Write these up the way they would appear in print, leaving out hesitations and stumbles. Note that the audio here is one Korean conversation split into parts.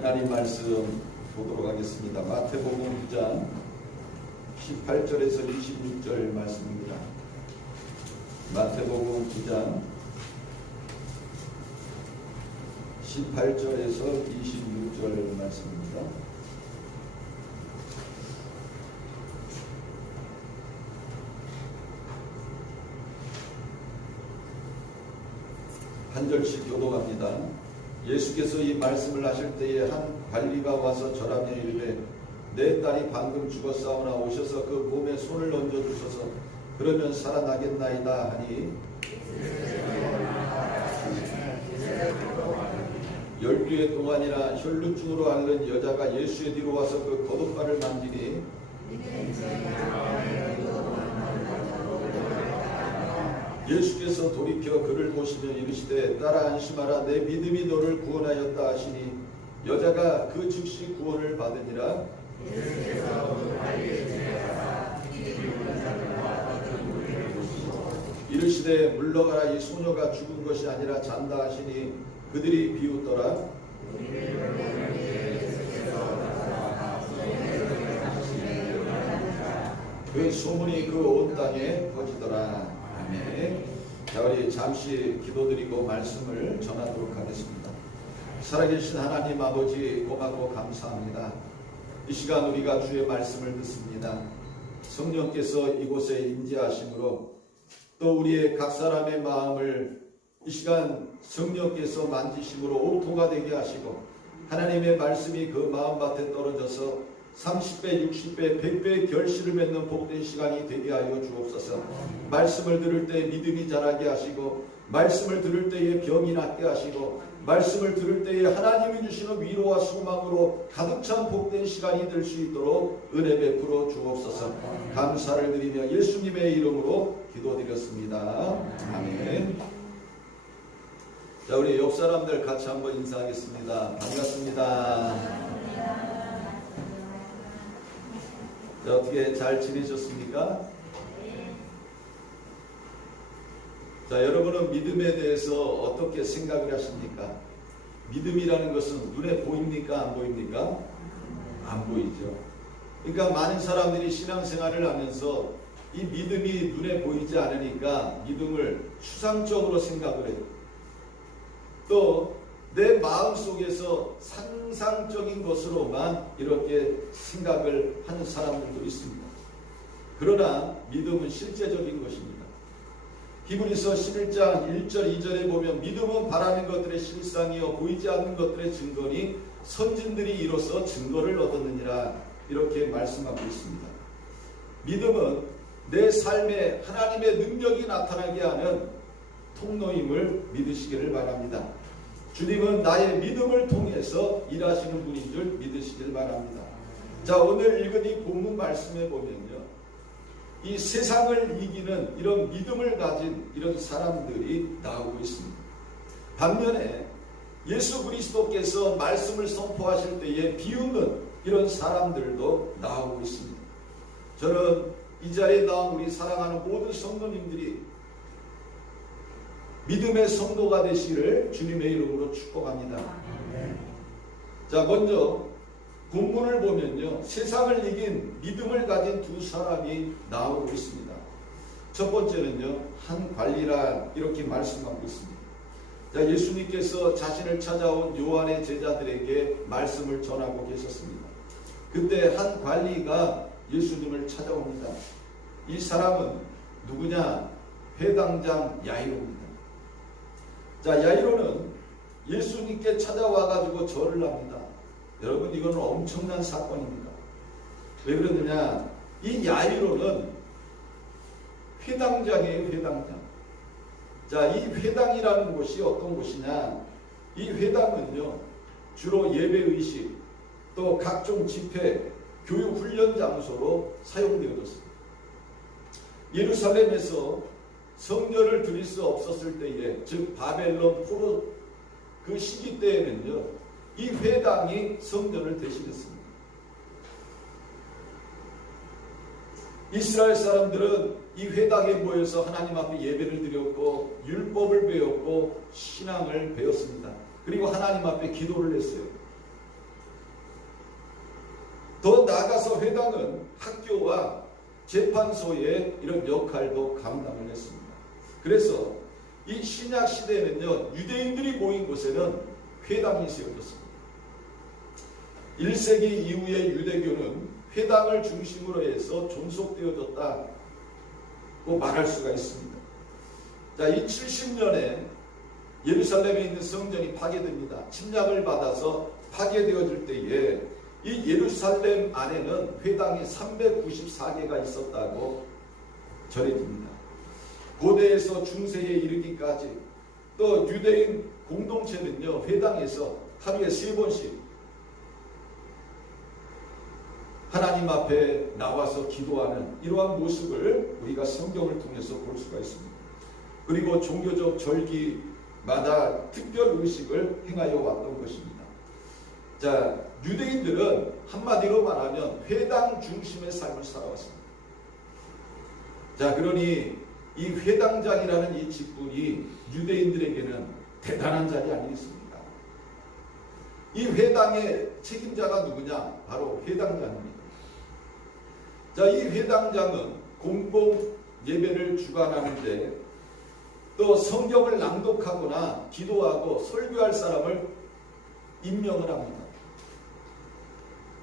하나님 말씀 보도록 하겠습니다. 마태복음 9장 18절에서 26절 말씀입니다. 마태복음 9장 18절에서 26절 말씀입니다. 한 절씩 교독합니다. 예수께서 이 말씀을 하실 때에 한 관리가 와서 절하며 이르되 내 딸이 방금 죽었사오나 오셔서 그 몸에 손을 얹어 주소서. 그러면 살아나겠나이다 하니 12회 동안이나 혈루증으로 앓는 여자가 예수의 뒤로 와서 그 겉옷발을 만지니 예수께서 돌이켜 그를 보시며 이르시되 딸아 안심하라 내 믿음이 너를 구원하였다 하시니 여자가 그 즉시 구원을 받으니라. 이르시되 물러가라 이 소녀가 죽은 것이 아니라 잔다 하시니 그들이 비웃더라. 그 소문이 그 온 땅에 퍼지더라. 아멘. 자, 우리 잠시 기도드리고 말씀을 전하도록 하겠습니다. 살아계신 하나님 아버지 고맙고 감사합니다. 이 시간 우리가 주의 말씀을 듣습니다. 성령께서 이곳에 임재하심으로 또 우리의 각 사람의 마음을 이 시간 성령께서 만지심으로 옥토가 되게 하시고 하나님의 말씀이 그 마음밭에 떨어져서 30배, 60배, 100배의 결실을 맺는 복된 시간이 되게 하여 주옵소서. 말씀을 들을 때 믿음이 자라게 하시고 말씀을 들을 때에 병이 낫게 하시고 말씀을 들을 때에 하나님이 주시는 위로와 소망으로 가득 찬 복된 시간이 될 수 있도록 은혜 베풀어 주옵소서. 감사를 드리며 예수님의 이름으로 기도드렸습니다. 아멘. 자, 우리 옆 사람들 같이 한번 인사하겠습니다. 반갑습니다. 자, 어떻게 잘 지내셨습니까? 자, 여러분은 믿음에 대해서 어떻게 생각을 하십니까? 믿음이라는 것은 눈에 보입니까? 안 보입니까? 안 보이죠. 그러니까 많은 사람들이 신앙생활을 하면서 이 믿음이 눈에 보이지 않으니까 믿음을 추상적으로 생각을 해요. 또 내 마음 속에서 상상적인 것으로만 이렇게 생각을 하는 사람들도 있습니다. 그러나 믿음은 실제적인 것입니다. 히브리서 11장 1절 2절에 보면 믿음은 바라는 것들의 실상이요 보이지 않는 것들의 증거니 선진들이 이로써 증거를 얻었느니라 이렇게 말씀하고 있습니다. 믿음은 내 삶에 하나님의 능력이 나타나게 하는 통로임을 믿으시기를 바랍니다. 주님은 나의 믿음을 통해서 일하시는 분인 줄 믿으시길 바랍니다. 자, 오늘 읽은 이 본문 말씀에 보면요, 이 세상을 이기는 이런 믿음을 가진 이런 사람들이 나오고 있습니다. 반면에 예수 그리스도께서 말씀을 선포하실 때에 비우는 이런 사람들도 나오고 있습니다. 저는 이 자리에 나온 우리 사랑하는 모든 성도님들이 믿음의 성도가 되시기를 주님의 이름으로 축복합니다. 자, 먼저 본문을 보면요, 세상을 이긴 믿음을 가진 두 사람이 나오고 있습니다. 첫 번째는요, 한 관리라 이렇게 말씀하고 있습니다. 자, 예수님께서 자신을 찾아온 요한의 제자들에게 말씀을 전하고 계셨습니다. 그때 한 관리가 예수님을 찾아옵니다. 이 사람은 누구냐? 회당장 야이로입니다. 자, 야이로는 예수님께 찾아와가지고 절을 합니다. 여러분, 이거는 엄청난 사건입니다. 왜 그러느냐? 이 야이로는 회당장이에요, 회당장. 자, 이 회당이라는 곳이 어떤 곳이냐? 이 회당은요, 주로 예배의식, 또 각종 집회, 교육훈련 장소로 사용되어졌습니다. 예루살렘에서 성전을 드릴 수 없었을 때에, 즉 바벨론 포로 그 시기 때에는요, 이 회당이 성전을 대신했습니다. 이스라엘 사람들은 이 회당에 모여서 하나님 앞에 예배를 드렸고 율법을 배웠고 신앙을 배웠습니다. 그리고 하나님 앞에 기도를 했어요. 따라서 회당은 학교와 재판소의 이런 역할도 감당을 했습니다. 그래서 이 신약 시대에는요, 유대인들이 모인 곳에는 회당이 세워졌습니다. 1세기 이후의 유대교는 회당을 중심으로 해서 존속되어졌다고 말할 수가 있습니다. 자, 이 70년에 예루살렘에 있는 성전이 파괴됩니다. 침략을 받아서 파괴되어질 때에 이 예루살렘 안에는 회당이 394개가 있었다고 전해집니다. 고대에서 중세에 이르기까지 또 유대인 공동체는요, 회당에서 하루에 3번씩 하나님 앞에 나와서 기도하는 이러한 모습을 우리가 성경을 통해서 볼 수가 있습니다. 그리고 종교적 절기마다 특별 의식을 행하여 왔던 것입니다. 자, 유대인들은 한마디로 말하면 회당 중심의 삶을 살아왔습니다. 자, 그러니 이 회당장이라는 이 직분이 유대인들에게는 대단한 자리 아니겠습니까? 이 회당의 책임자가 누구냐? 바로 회당장입니다. 자, 이 회당장은 공공 예배를 주관하는데 또 성경을 낭독하거나 기도하고 설교할 사람을 임명을 합니다.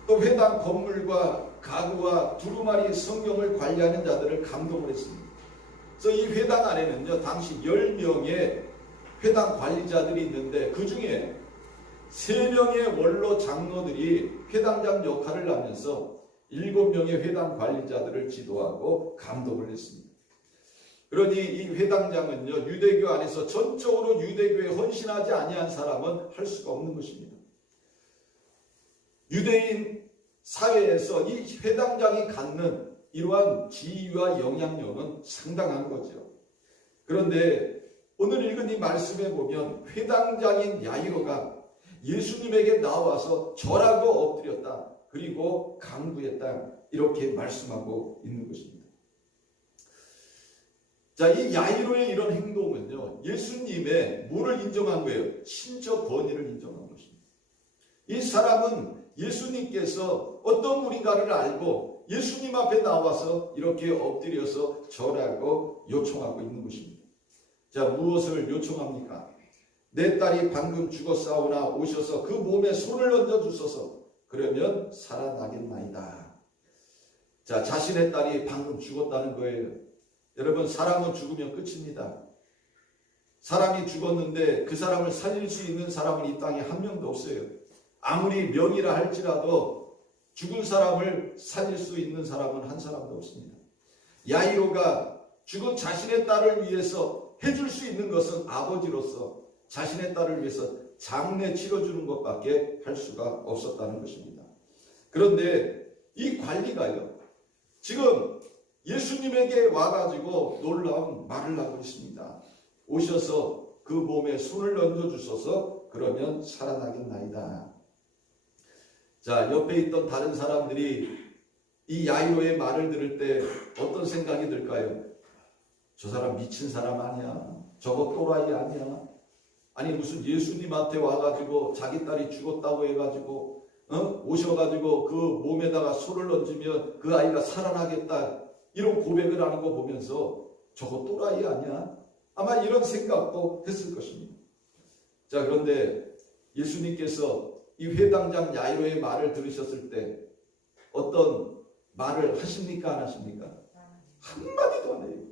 또 회당 건물과 가구와 두루마리 성경을 관리하는 자들을 감독을 했습니다. 그래서 이 회당 안에는요, 당시 10명의 회당 관리자들이 있는데 그 중에 3명의 원로 장로들이 회당장 역할을 하면서 7명의 회당 관리자들을 지도하고 감독을 했습니다. 그러니 이 회당장은요, 유대교 안에서 전적으로 유대교에 헌신하지 아니한 사람은 할 수가 없는 것입니다. 유대인 사회에서 이 회당장이 갖는 이러한 지위와 영향력은 상당한 거죠. 그런데 오늘 읽은 이 말씀에 보면 회당장인 야이로가 예수님에게 나와서 절하고 엎드렸다. 그리고 강구했다. 이렇게 말씀하고 있는 것입니다. 자, 이 야이로의 이런 행동은요, 예수님의 뭐를 인정한 거예요? 신적 권위를 인정한 것입니다. 이 사람은 예수님께서 어떤 분인가를 알고 예수님 앞에 나와서 이렇게 엎드려서 절하고 요청하고 있는 것입니다. 자, 무엇을 요청합니까? 내 딸이 방금 죽었사오나 오셔서 그 몸에 손을 얹어 주소서. 그러면 살아나겠나이다. 자, 자신의 딸이 방금 죽었다는 거예요. 여러분, 사람은 죽으면 끝입니다. 사람이 죽었는데 그 사람을 살릴 수 있는 사람은 이 땅에 한 명도 없어요. 아무리 명의라 할지라도 죽은 사람을 살릴 수 있는 사람은 한 사람도 없습니다. 야이로가 죽은 자신의 딸을 위해서 해줄 수 있는 것은 아버지로서 자신의 딸을 위해서 장례 치러주는 것밖에 할 수가 없었다는 것입니다. 그런데 이 관리가요, 지금 예수님에게 와가지고 놀라운 말을 하고 있습니다. 오셔서 그 몸에 손을 얹어주셔서 그러면 살아나겠나이다. 자, 옆에 있던 다른 사람들이 이 야이로의 말을 들을 때 어떤 생각이 들까요? 저 사람 미친 사람 아니야? 저거 또라이 아니야? 아니 무슨 예수님한테 와가지고 자기 딸이 죽었다고 해가지고 오셔가지고 그 몸에다가 손을 얹으면 그 아이가 살아나겠다, 이런 고백을 하는 거 보면서 저거 또라이 아니야? 아마 이런 생각도 했을 것입니다. 자, 그런데 예수님께서 이 회당장 야이로의 말을 들으셨을 때 어떤 말을 하십니까? 안 하십니까? 한마디도 안 해요.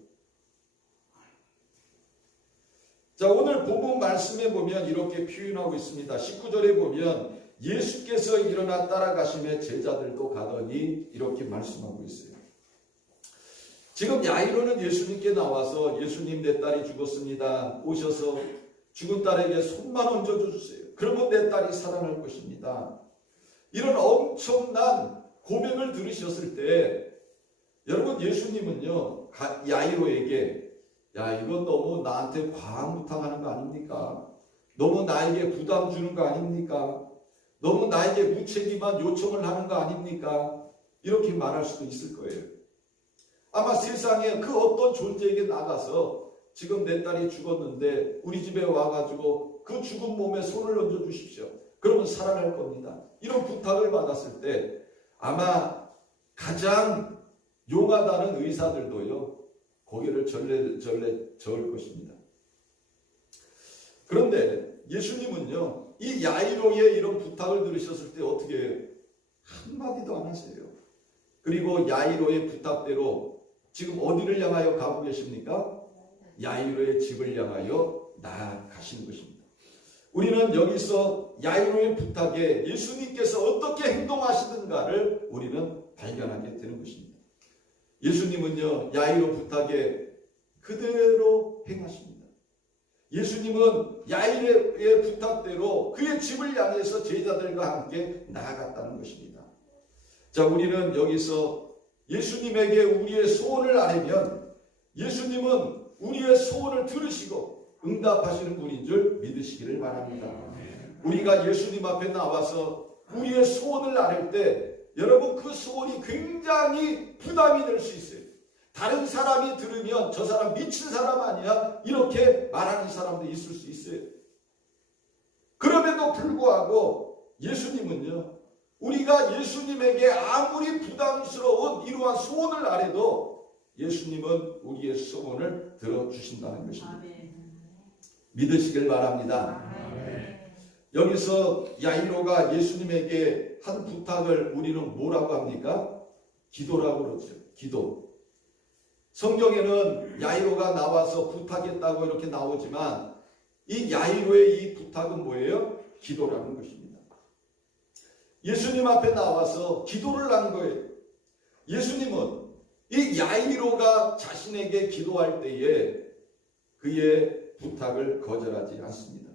자, 오늘 본문 말씀에 보면 이렇게 표현하고 있습니다. 19절에 보면 예수께서 일어나 따라가심에 제자들도 가더니 이렇게 말씀하고 있어요. 지금 야이로는 예수님께 나와서 예수님, 내 딸이 죽었습니다. 오셔서 죽은 딸에게 손만 얹어주세요. 그러면 내 딸이 살아날 것입니다. 이런 엄청난 고백을 들으셨을 때 여러분, 예수님은요 야이로에게 야, 이건 너무 나한테 과한무탕하는 거 아닙니까? 너무 나에게 부담 주는 거 아닙니까? 너무 나에게 무책임한 요청을 하는 거 아닙니까? 이렇게 말할 수도 있을 거예요. 아마 세상에 그 어떤 존재에게 나가서 지금 내 딸이 죽었는데 우리 집에 와가지고 그 죽은 몸에 손을 얹어 주십시오. 그러면 살아날 겁니다. 이런 부탁을 받았을 때 아마 가장 용하다는 의사들도요, 고개를 절레 저을 것입니다. 그런데 예수님은요, 이 야이로의 이런 부탁을 들으셨을 때 어떻게 한마디도 안 하세요. 그리고 야이로의 부탁대로 지금 어디를 향하여 가고 계십니까? 야이로의 집을 향하여 나아가신 것입니다. 우리는 여기서 야이로의 부탁에 예수님께서 어떻게 행동하시는가를 우리는 발견하게 되는 것입니다. 예수님은요, 야이로 부탁에 그대로 행하십니다. 예수님은 야이로의 부탁대로 그의 집을 향해서 제자들과 함께 나아갔다는 것입니다. 자, 우리는 여기서 예수님에게 우리의 소원을 아뢰면 예수님은 우리의 소원을 들으시고 응답하시는 분인 줄 믿으시기를 바랍니다. 우리가 예수님 앞에 나와서 우리의 소원을 아뢰 때 여러분, 그 소원이 굉장히 부담이 될 수 있어요. 다른 사람이 들으면 저 사람 미친 사람 아니야? 이렇게 말하는 사람도 있을 수 있어요. 그럼에도 불구하고 예수님은요, 우리가 예수님에게 아무리 부담스러운 이러한 소원을 아뢰도 예수님은 우리의 소원을 들어주신다는 것입니다. 믿으시길 바랍니다. 여기서 야이로가 예수님에게 한 부탁을 우리는 뭐라고 합니까? 기도라고 그러죠. 기도. 성경에는 야이로가 나와서 부탁했다고 이렇게 나오지만 이 야이로의 이 부탁은 뭐예요? 기도라는 것입니다. 예수님 앞에 나와서 기도를 한 거예요. 예수님은 이 야이로가 자신에게 기도할 때에 그의 부탁을 거절하지 않습니다.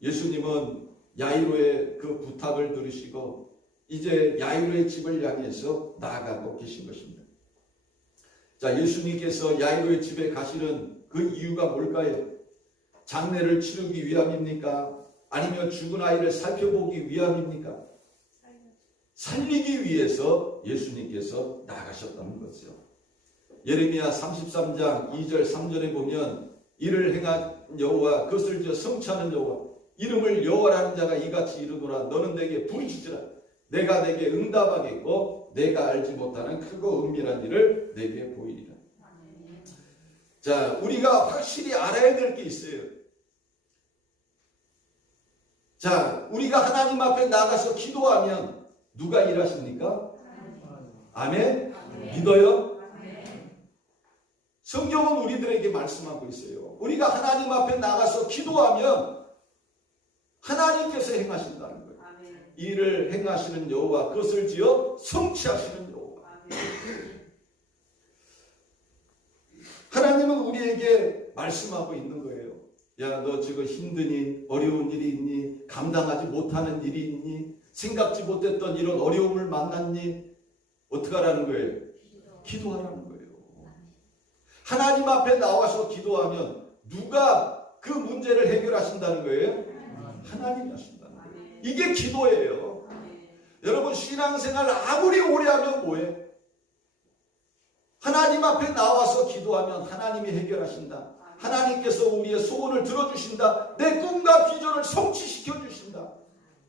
예수님은 야이로의 그 부탁을 들으시고 이제 야이로의 집을 향해서 나아가고 계신 것입니다. 자, 예수님께서 야이로의 집에 가시는 그 이유가 뭘까요? 장례를 치르기 위함입니까? 아니면 죽은 아이를 살펴보기 위함입니까? 살리기 위해서 예수님께서 나가셨다는 거죠. 예레미야 33장 2절 3절에 보면 이를 행한 여호와 그것을 지어 성취하는 여호와 이름을 여호와라는 자가 이같이 이르노라. 너는 내게 부르짖으라. 내가 내게 응답하겠고 내가 알지 못하는 크고 은밀한 일을 내게 보이리라. 자, 우리가 확실히 알아야 될 게 있어요. 자, 우리가 하나님 앞에 나가서 기도하면 누가 일하십니까? 아멘? 믿어요? 성경은 우리들에게 말씀하고 있어요. 우리가 하나님 앞에 나가서 기도하면 하나님께서 행하신다는 거예요. 이를 행하시는 여호와 그것을 지어 성취하시는 여호와. 하나님은 우리에게 말씀하고 있는 거예요. 야, 너 지금 힘드니? 어려운 일이 있니? 감당하지 못하는 일이 있니? 생각지 못했던 이런 어려움을 만났니? 어떻게 하라는 거예요? 기도하라는 거예요. 하나님 앞에 나와서 기도하면 누가 그 문제를 해결하신다는 거예요? 하나님이 하신다는 거예요. 이게 기도예요. 여러분, 신앙생활 아무리 오래 하면 뭐해? 하나님 앞에 나와서 기도하면 하나님이 해결하신다. 하나님께서 우리의 소원을 들어주신다. 내 꿈과 비전을 성취시켜 주신다.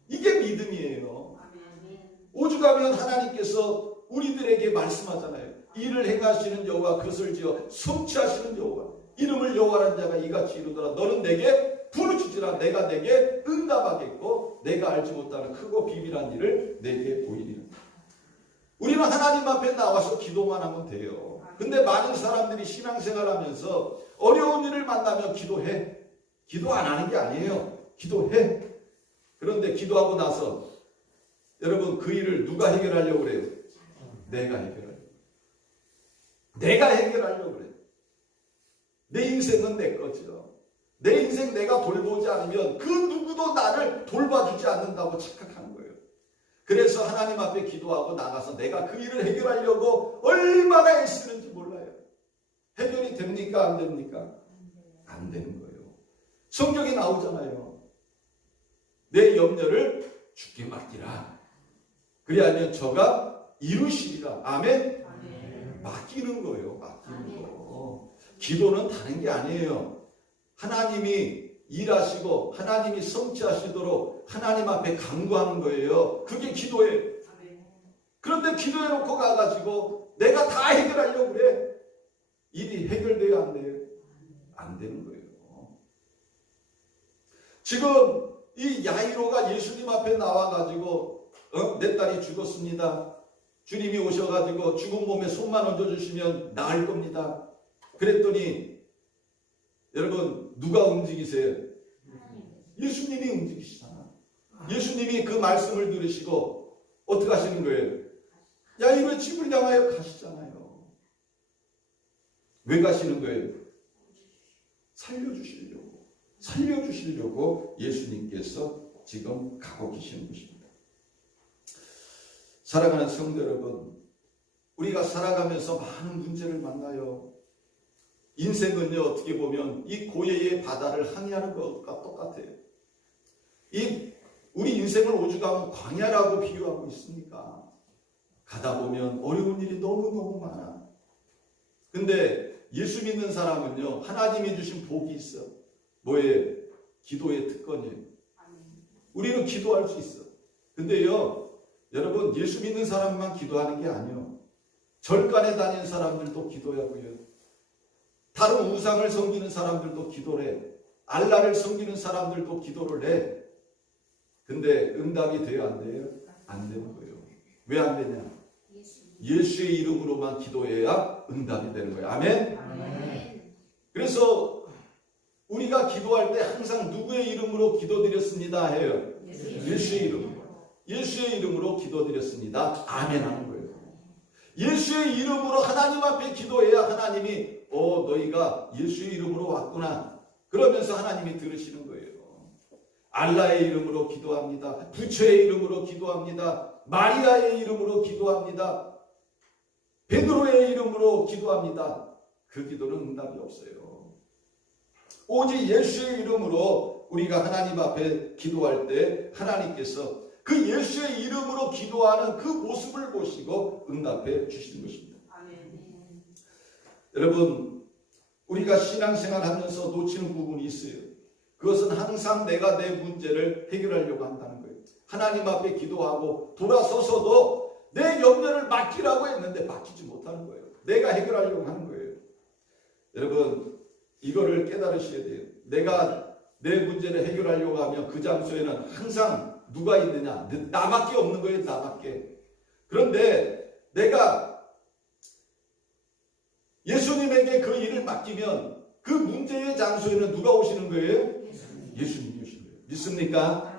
이게 믿음이에요. 오죽하면 하나님께서 우리들에게 말씀하잖아요. 이를 행하시는 여호와 그것을 지어 성취하시는 여호와 이름을 여호와라는 자가 이같이 이르더라. 너는 내게 부르짖으라. 내가 내게 응답하겠고 내가 알지 못하는 크고 비밀한 일을 내게 보이리라. 우리는 하나님 앞에 나와서 기도만 하면 돼요. 근데 많은 사람들이 신앙생활하면서 어려운 일을 만나면 기도해. 기도 안 하는 게 아니에요. 기도해. 그런데 기도하고 나서 여러분, 그 일을 누가 해결하려고 그래요? 내가 해결하려고. 내가 해결하려고 그래요. 내 인생은 내 거죠. 내 인생 내가 돌보지 않으면 그 누구도 나를 돌봐주지 않는다고 착각하는 거예요. 그래서 하나님 앞에 기도하고 나가서 내가 그 일을 해결하려고 얼마나 애쓰는지 몰라요. 해결이 됩니까? 안 됩니까? 안 되는 거예요. 성경에 나오잖아요. 내 염려를 주께 맡기라. 그리하면 저가 이루시리라. 아멘? 맡기는 거예요. 맡기는 거. 기도는 다른 게 아니에요. 하나님이 일하시고 하나님이 성취하시도록 하나님 앞에 간구하는 거예요. 그게 기도예요. 그런데 기도해놓고 가가지고 내가 다 해결하려고 그래. 일이 해결돼야 안 돼요? 안 되는 거예요. 지금 이 야이로가 예수님 앞에 나와가지고 내 딸이 죽었습니다. 주님이 오셔가지고 죽은 몸에 손만 얹어주시면 나을 겁니다. 그랬더니 여러분 누가 움직이세요? 예수님이 움직이시잖아. 예수님이 그 말씀을 들으시고 어떻게 하시는 거예요? 야이로의 집을 향하여 가시잖아요. 왜 가시는 거예요? 살려주시려고 예수님께서 지금 가고 계시는 것입니다. 사랑하는 성도 여러분, 우리가 살아가면서 많은 문제를 만나요. 인생은요, 어떻게 보면 이 고해의 바다를 항해하는 것과 똑같아요. 우리 인생을 오죽하면 광야라고 비유하고 있으니까 가다 보면 어려운 일이 너무너무 많아. 근데 예수 믿는 사람은요, 하나님이 주신 복이 있어. 뭐예요? 기도의 특권이에요. 우리는 기도할 수 있어. 근데요, 여러분, 예수 믿는 사람만 기도하는 게 아니에요. 절간에 다니는 사람들도 기도하고요. 다른 우상을 섬기는 사람들도 기도를 해. 알라를 섬기는 사람들도 기도를 해. 근데 응답이 돼요, 안 돼요? 안 되는 거예요. 왜 안 되냐? 예수의 이름으로만 기도해야 응답이 되는 거예요. 아멘? 아멘. 그래서 우리가 기도할 때 항상 누구의 이름으로 기도드렸습니다 해요? 예수의 이름으로. 예수의 이름으로 기도드렸습니다. 아멘 하는 거예요. 예수의 이름으로 하나님 앞에 기도해야 하나님이 너희가 예수의 이름으로 왔구나. 그러면서 하나님이 들으시는 거예요. 알라의 이름으로 기도합니다. 부처의 이름으로 기도합니다. 마리아의 이름으로 기도합니다. 베드로의 이름으로 기도합니다. 그 기도는 응답이 없어요. 오직 예수의 이름으로 우리가 하나님 앞에 기도할 때 하나님께서 그 예수의 이름으로 기도하는 그 모습을 보시고 응답해 주시는 것입니다. 아멘. 여러분, 우리가 신앙생활 하면서 놓치는 부분이 있어요. 그것은 항상 내가 내 문제를 해결하려고 한다는 거예요. 하나님 앞에 기도하고 돌아서서도 내 염려를 맡기라고 했는데 맡기지 못하는 거예요. 내가 해결하려고 하는 거예요. 여러분, 이거를 깨달으셔야 돼요. 내가 내 문제를 해결하려고 하면 그 장소에는 항상 누가 있느냐? 나밖에 없는 거예요. 나밖에. 그런데 내가 예수님에게 그 일을 맡기면 그 문제의 장소에는 누가 오시는 거예요? 예수님이 오시는 거예요. 믿습니까?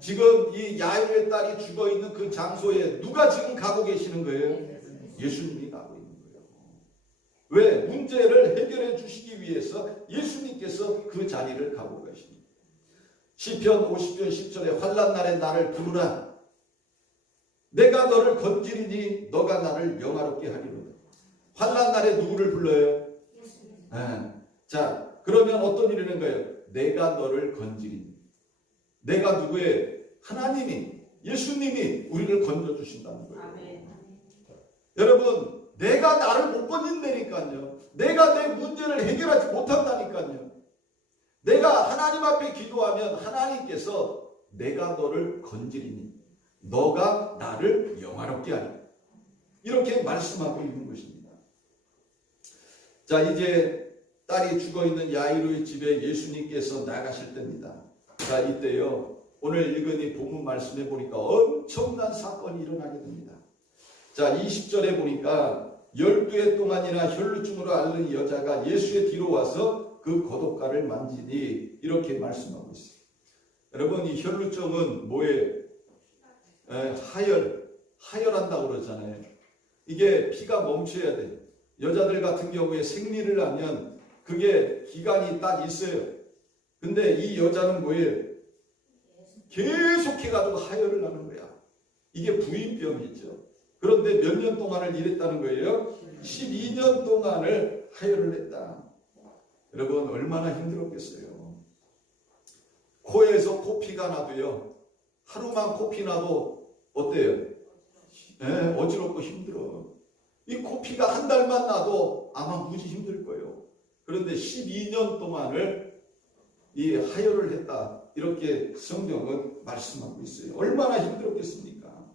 지금 이 야이로의 딸이 죽어있는 그 장소에 누가 지금 가고 계시는 거예요? 예수님이 가고 있는 거예요. 왜? 문제를 해결해 주시기 위해서 예수님께서 그 자리를 가고 계십니다. 시편 50편 10절에 환난 날에 나를 부르라. 내가 너를 건지리니 너가 나를 영화롭게 하리로다. 환난 날에 누구를 불러요? 네. 자, 그러면 어떤 일이 되는 거예요? 내가 너를 건지리니. 내가 누구예요? 하나님이, 예수님이 우리를 건져주신다는 거예요. 아멘. 여러분, 내가 나를 못 건진다니까요. 내가 내 문제를 해결하지 못한다니까요. 내가 하나님 앞에 기도하면 하나님께서 내가 너를 건지리니 너가 나를 영화롭게 하리. 이렇게 말씀하고 있는 것입니다. 자, 이제 딸이 죽어있는 야이로의 집에 예수님께서 나가실 때입니다. 자, 이때요, 오늘 읽은 이 본문 말씀에 보니까 엄청난 사건이 일어나게 됩니다. 자, 20절에 보니까 12해 동안이나 혈루증으로 앓는 여자가 예수의 뒤로 와서 그 고독가를 만지니 이렇게 말씀하고 있어요. 여러분, 이 혈루증은 뭐예요? 하혈한다고 그러잖아요. 이게 피가 멈춰야 돼요. 여자들 같은 경우에 생리를 하면 그게 기간이 딱 있어요. 근데 이 여자는 뭐예요? 계속해가지고 하혈을 하는 거야. 이게 부인병이죠. 그런데 몇 년 동안을 일했다는 거예요? 12년 동안을 하혈을 했다. 여러분, 얼마나 힘들었겠어요. 코에서 코피가 나도요, 하루만 코피 나도 어때요? 어지럽고 힘들어. 이 코피가 한 달만 나도 아마 무지 힘들 거예요. 그런데 12년 동안을 이 하혈을 했다. 이렇게 성경은 말씀하고 있어요. 얼마나 힘들었겠습니까?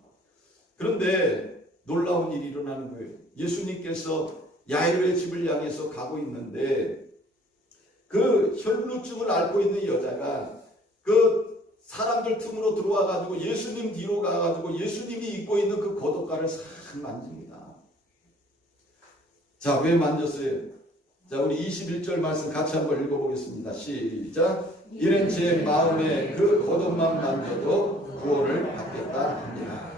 그런데 놀라운 일이 일어나는 거예요. 예수님께서 야이로의 집을 향해서 가고 있는데 그 혈루증을 앓고 있는 여자가 그 사람들 틈으로 들어와 가지고 예수님 뒤로 가 가지고 예수님이 입고 있는 그 겉옷가를 싹 만집니다. 자, 왜 만졌어요? 자, 우리 21절 말씀 같이 한번 읽어보겠습니다. 시작. 이는 제 마음에 그 겉옷만 만져도 구원을 받겠다 합니다.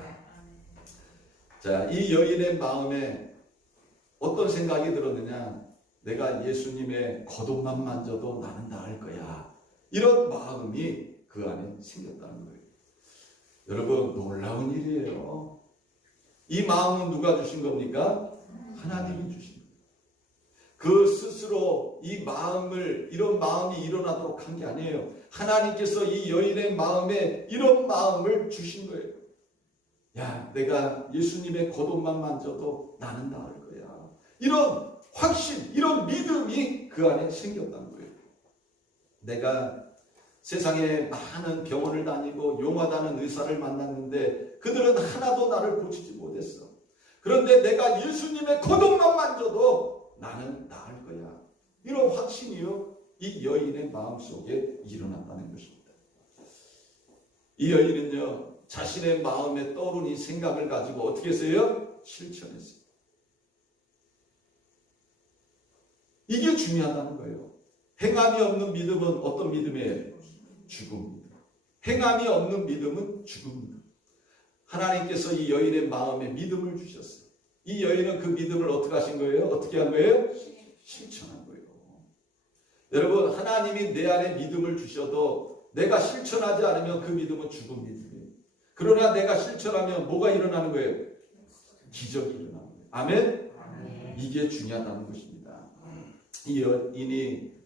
자, 이 여인의 마음에 어떤 생각이 들었느냐? 내가 예수님의 겉옷만 만져도 나는 나을 거야. 이런 마음이 그 안에 생겼다는 거예요. 여러분, 놀라운 일이에요. 이 마음은 누가 주신 겁니까? 하나님이 주신 거예요. 그 스스로 이 마음을, 이런 마음이 일어나도록 한 게 아니에요. 하나님께서 이 여인의 마음에 이런 마음을 주신 거예요. 야, 내가 예수님의 겉옷만 만져도 나는 나을 거야. 이런 확신, 이런 믿음이 그 안에 생겼다는 거예요. 내가 세상에 많은 병원을 다니고 용하다는 의사를 만났는데 그들은 하나도 나를 고치지 못했어. 그런데 내가 예수님의 겉옷만 만져도 나는 나을 거야. 이런 확신이요, 이 여인의 마음속에 일어났다는 것입니다. 이 여인은요, 자신의 마음에 떠오른 이 생각을 가지고 어떻게 했어요? 실천했어요. 이게 중요하다는 거예요. 행함이 없는 믿음은 어떤 믿음이에요? 죽음입니다. 행함이 없는 믿음은 죽음입니다. 하나님께서 이 여인의 마음에 믿음을 주셨어요. 이 여인은 그 믿음을 어떻게 하신 거예요? 어떻게 한 거예요? 실천한 거예요. 여러분, 하나님이 내 안에 믿음을 주셔도 내가 실천하지 않으면 그 믿음은 죽은 믿음이에요. 그러나 내가 실천하면 뭐가 일어나는 거예요? 기적이 일어나는 거예요. 아멘? 이게 중요하다는 것입니다. 이 여인이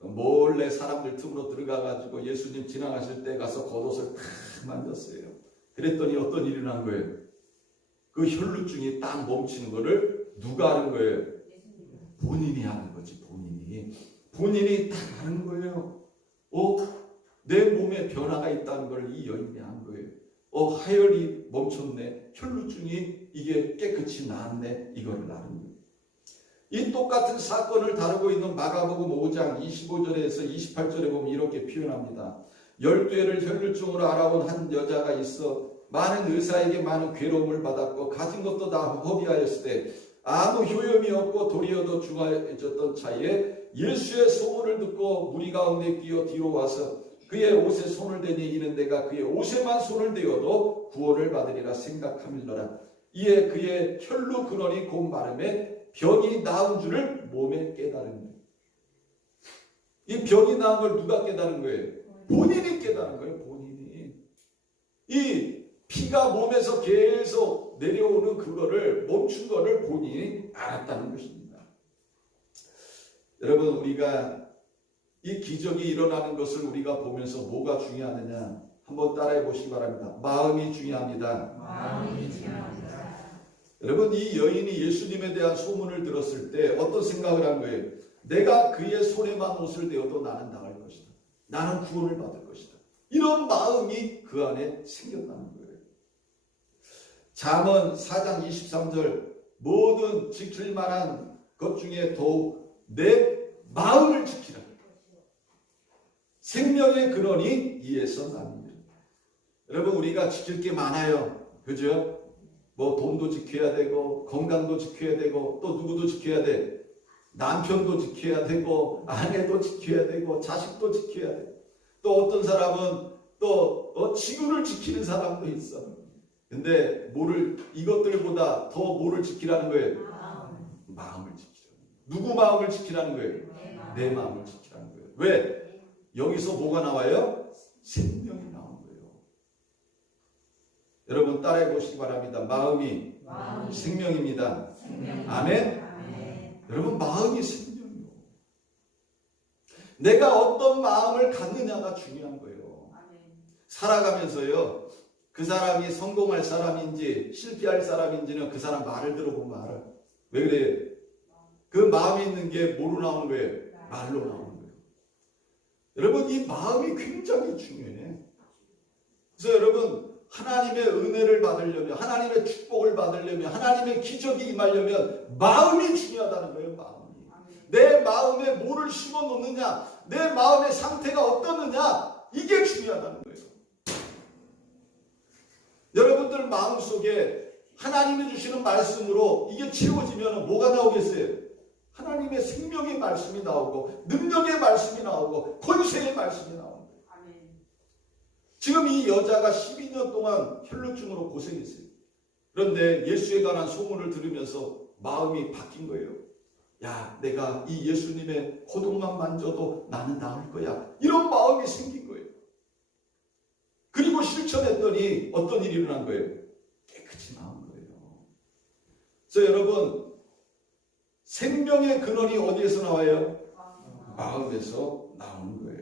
몰래 사람들 틈으로 들어가가지고 예수님 지나가실 때 가서 겉옷을 탁 만졌어요. 그랬더니 어떤 일이 난 거예요? 그 혈루증이 딱 멈추는 거를 누가 하는 거예요? 본인이 하는 거지. 본인이 딱 하는 거예요. 내 몸에 변화가 있다는 걸 이 여인이 한 거예요. 하혈이 멈췄네. 혈루증이 이게 깨끗이 나았네. 이거를 아는 거예요. 이 똑같은 사건을 다루고 있는 마가복음 5장 25절에서 28절에 보면 이렇게 표현합니다. 12해를 혈루증으로 알아본 한 여자가 있어 많은 의사에게 많은 괴로움을 받았고 가진 것도 다 허비하였을 때 아무 효염이 없고 도리어도 중하여졌던 차에 예수의 소문을 듣고 무리 가운데 뛰어 뒤로 와서 그의 옷에 손을 대니 이는 내가 그의 옷에만 손을 대어도 구원을 받으리라 생각함일러라. 이에 그의 혈루 근원이 곧 마름에 병이 나은 줄을 몸에 깨달은 거예요. 이 병이 나은 걸 누가 깨달은 거예요? 본인이 깨달은 거예요. 본인이. 이 피가 몸에서 계속 내려오는 그거를 멈춘 거를 본인이 알았다는 것입니다. 여러분, 우리가 이 기적이 일어나는 것을 우리가 보면서 뭐가 중요하느냐 한번 따라해 보시기 바랍니다. 마음이 중요합니다. 마음이 중요합니다. 여러분, 이 여인이 예수님에 대한 소문을 들었을 때 어떤 생각을 한 거예요? 내가 그의 손에만 옷을 대어도 나는 나을 것이다. 나는 구원을 받을 것이다. 이런 마음이 그 안에 생겼다는 거예요. 잠언 4장 23절 모든 지킬 만한 것 중에 더욱 내 마음을 지키라. 생명의 근원이 이에서 납니다. 여러분, 우리가 지킬 게 많아요. 그죠? 뭐 돈도 지켜야 되고 건강도 지켜야 되고 또 누구도 지켜야 돼. 남편도 지켜야 되고 아내도 지켜야 되고 자식도 지켜야 돼. 또 어떤 사람은 또 지구를 지키는 사람도 있어. 근데 이것들보다 더 뭐를 지키라는 거예요? 마음을 지키라는 거예요. 누구 마음을 지키라는 거예요? 내 마음을 지키라는 거예요. 왜? 여기서 뭐가 나와요? 생명이 나온 거예요. 여러분, 따라해 보시기 바랍니다. 마음이 생명입니다. 아멘? 여러분, 마음이 생명이요. 내가 어떤 마음을 갖느냐가 중요한 거예요. 살아가면서요, 그 사람이 성공할 사람인지 실패할 사람인지는 그 사람 말을 들어보면 알아요. 왜 그래요? 그 마음이 있는 게 뭐로 나오는 거예요? 말로 나오는 거예요. 여러분, 이 마음이 굉장히 중요해. 그래서 여러분, 하나님의 은혜를 받으려면, 하나님의 축복을 받으려면, 하나님의 기적이 임하려면 마음이 중요하다는 거예요. 마음이. 내 마음에 뭐를 심어 놓느냐, 내 마음의 상태가 어떻느냐, 이게 중요하다는 거예요. 여러분들 마음속에 하나님이 주시는 말씀으로 이게 채워지면 뭐가 나오겠어요? 하나님의 생명의 말씀이 나오고, 능력의 말씀이 나오고, 권세의 말씀이 나오고. 지금 이 여자가 12년 동안 혈루증으로 고생했어요. 그런데 예수에 관한 소문을 들으면서 마음이 바뀐 거예요. 야, 내가 이 예수님의 고동만 만져도 나는 나을 거야. 이런 마음이 생긴 거예요. 그리고 실천했더니 어떤 일이 일어난 거예요? 깨끗이 나온 거예요. 그래서 여러분, 생명의 근원이 어디에서 나와요? 마음에서 나오는 거예요.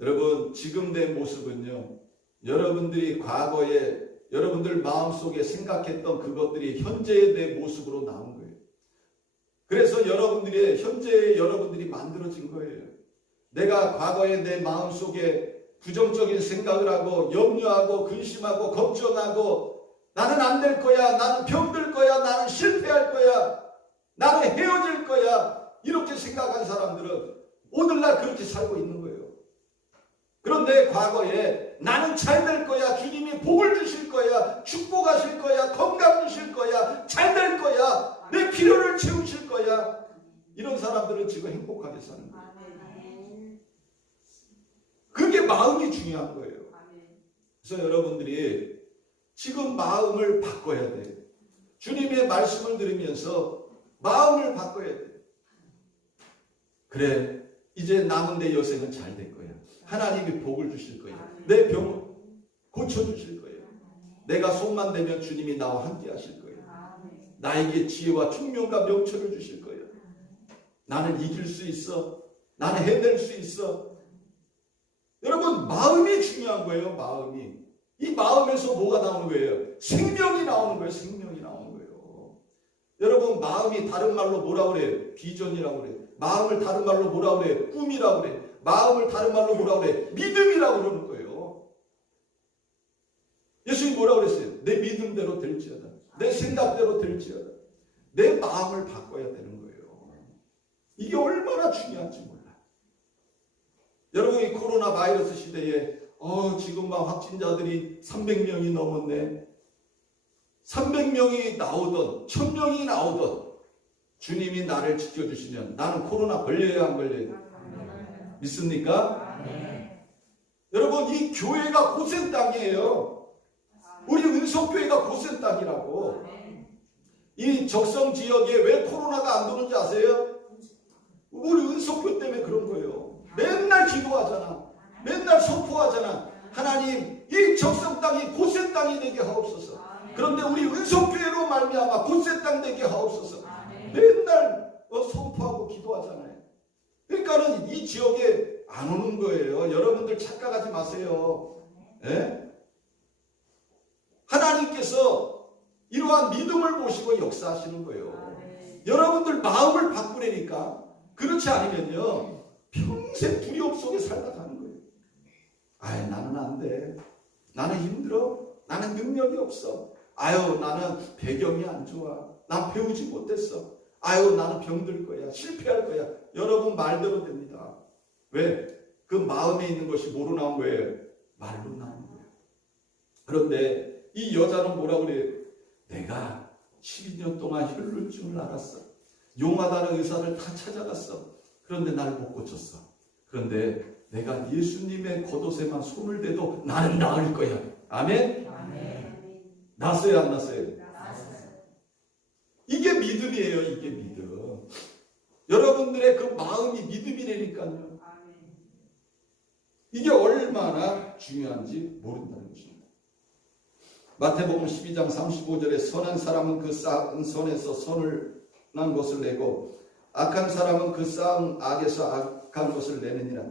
여러분, 지금 내 모습은요, 여러분들이 과거에 여러분들 마음속에 생각했던 그것들이 현재의 내 모습으로 나온 거예요. 그래서 여러분들의 현재의 여러분들이 만들어진 거예요. 내가 과거에 내 마음속에 부정적인 생각을 하고 염려하고 근심하고 걱정하고 나는 안 될 거야, 나는 병들 거야, 나는 실패할 거야, 나는 헤어질 거야, 이렇게 생각한 사람들은 오늘날 그렇게 살고 있는 거예요. 그런데 과거에 나는 잘 될 거야, 주님이 복을 주실 거야, 축복하실 거야, 건강 주실 거야, 잘 될 거야, 내 필요를 채우실 거야, 이런 사람들은 지금 행복하게 사는 거예요. 그게 마음이 중요한 거예요. 그래서 여러분들이 지금 마음을 바꿔야 돼요. 주님의 말씀을 들으면서 마음을 바꿔야 돼요. 그래, 이제 남은 내 여생은 잘 될 거야. 하나님이 복을 주실 거예요. 내 병을 고쳐주실 거예요. 내가 손만 대면 주님이 나와 함께 하실 거예요. 나에게 지혜와 총명과 명철을 주실 거예요. 나는 이길 수 있어. 나는 해낼 수 있어. 여러분, 마음이 중요한 거예요. 마음이. 이 마음에서 뭐가 나오는 거예요? 생명이 나오는 거예요. 생명이 나오는 거예요. 여러분, 마음이 다른 말로 뭐라고 그래요? 비전이라고 그래요. 마음을 다른 말로 뭐라고 그래요? 꿈이라고 그래요. 마음을 다른 말로 뭐라고 그래? 믿음이라고 그러는 거예요. 예수님이 뭐라고 그랬어요? 내 믿음대로 될지어다. 내 생각대로 될지어다. 내 마음을 바꿔야 되는 거예요. 이게 얼마나 중요한지 몰라. 여러분, 이 코로나 바이러스 시대에 지금 막 확진자들이 300명이 넘었네. 300명이 나오던 1000명이 나오던 주님이 나를 지켜주시면 나는 코로나 걸려야 안 걸려요? 믿습니까? 여러분, 이 교회가 고센 땅이에요. 우리 은속교회가 고센 땅이라고. 이 적성 지역에 왜 코로나가 안 도는지 아세요? 우리 은속교 때문에 그런 거예요. 맨날 기도하잖아. 맨날 선포하잖아. 하나님, 이 적성 땅이 고센 땅이 되게 하옵소서. 그런데 우리 은속교회로 말미암아 고센 땅 되게 하옵소서. 맨날 선포하고 기도하잖아요. 그러니까는 이 지역에 안 오는 거예요. 여러분들 착각하지 마세요. 예? 하나님께서 이러한 믿음을 보시고 역사하시는 거예요. 여러분들 마음을 바꾸려니까. 그렇지 않으면요, 평생 두려움 속에 살다 가는 거예요. 아유, 나는 안 돼. 나는 힘들어. 나는 능력이 없어. 아유, 나는 배경이 안 좋아. 난 배우지 못했어. 아유, 나는 병들 거야. 실패할 거야. 여러분 말대로 됩니다. 왜? 그 마음에 있는 것이 뭐로 나온 거예요? 말로 나온 거예요. 그런데 이 여자는 뭐라고 그래요? 내가 12년 동안 혈루증을 앓았어. 용하다는 의사를 다 찾아갔어. 그런데 나를 못 고쳤어. 그런데 내가 예수님의 겉옷에만 손을 대도 나는 나을 거야. 아멘? 아멘. 났어요, 안 났어요? 났어요. 이게 믿음이에요. 이게 믿음. 여러분들의 그 마음이 믿음이라니까요. 이게 얼마나 중요한지 모른다는 것입니다. 마태복음 12장 35절에 선한 사람은 그 쌓은 선에서 선을 난 것을 내고 악한 사람은 그 쌓은 악에서 악한 것을 내느니라.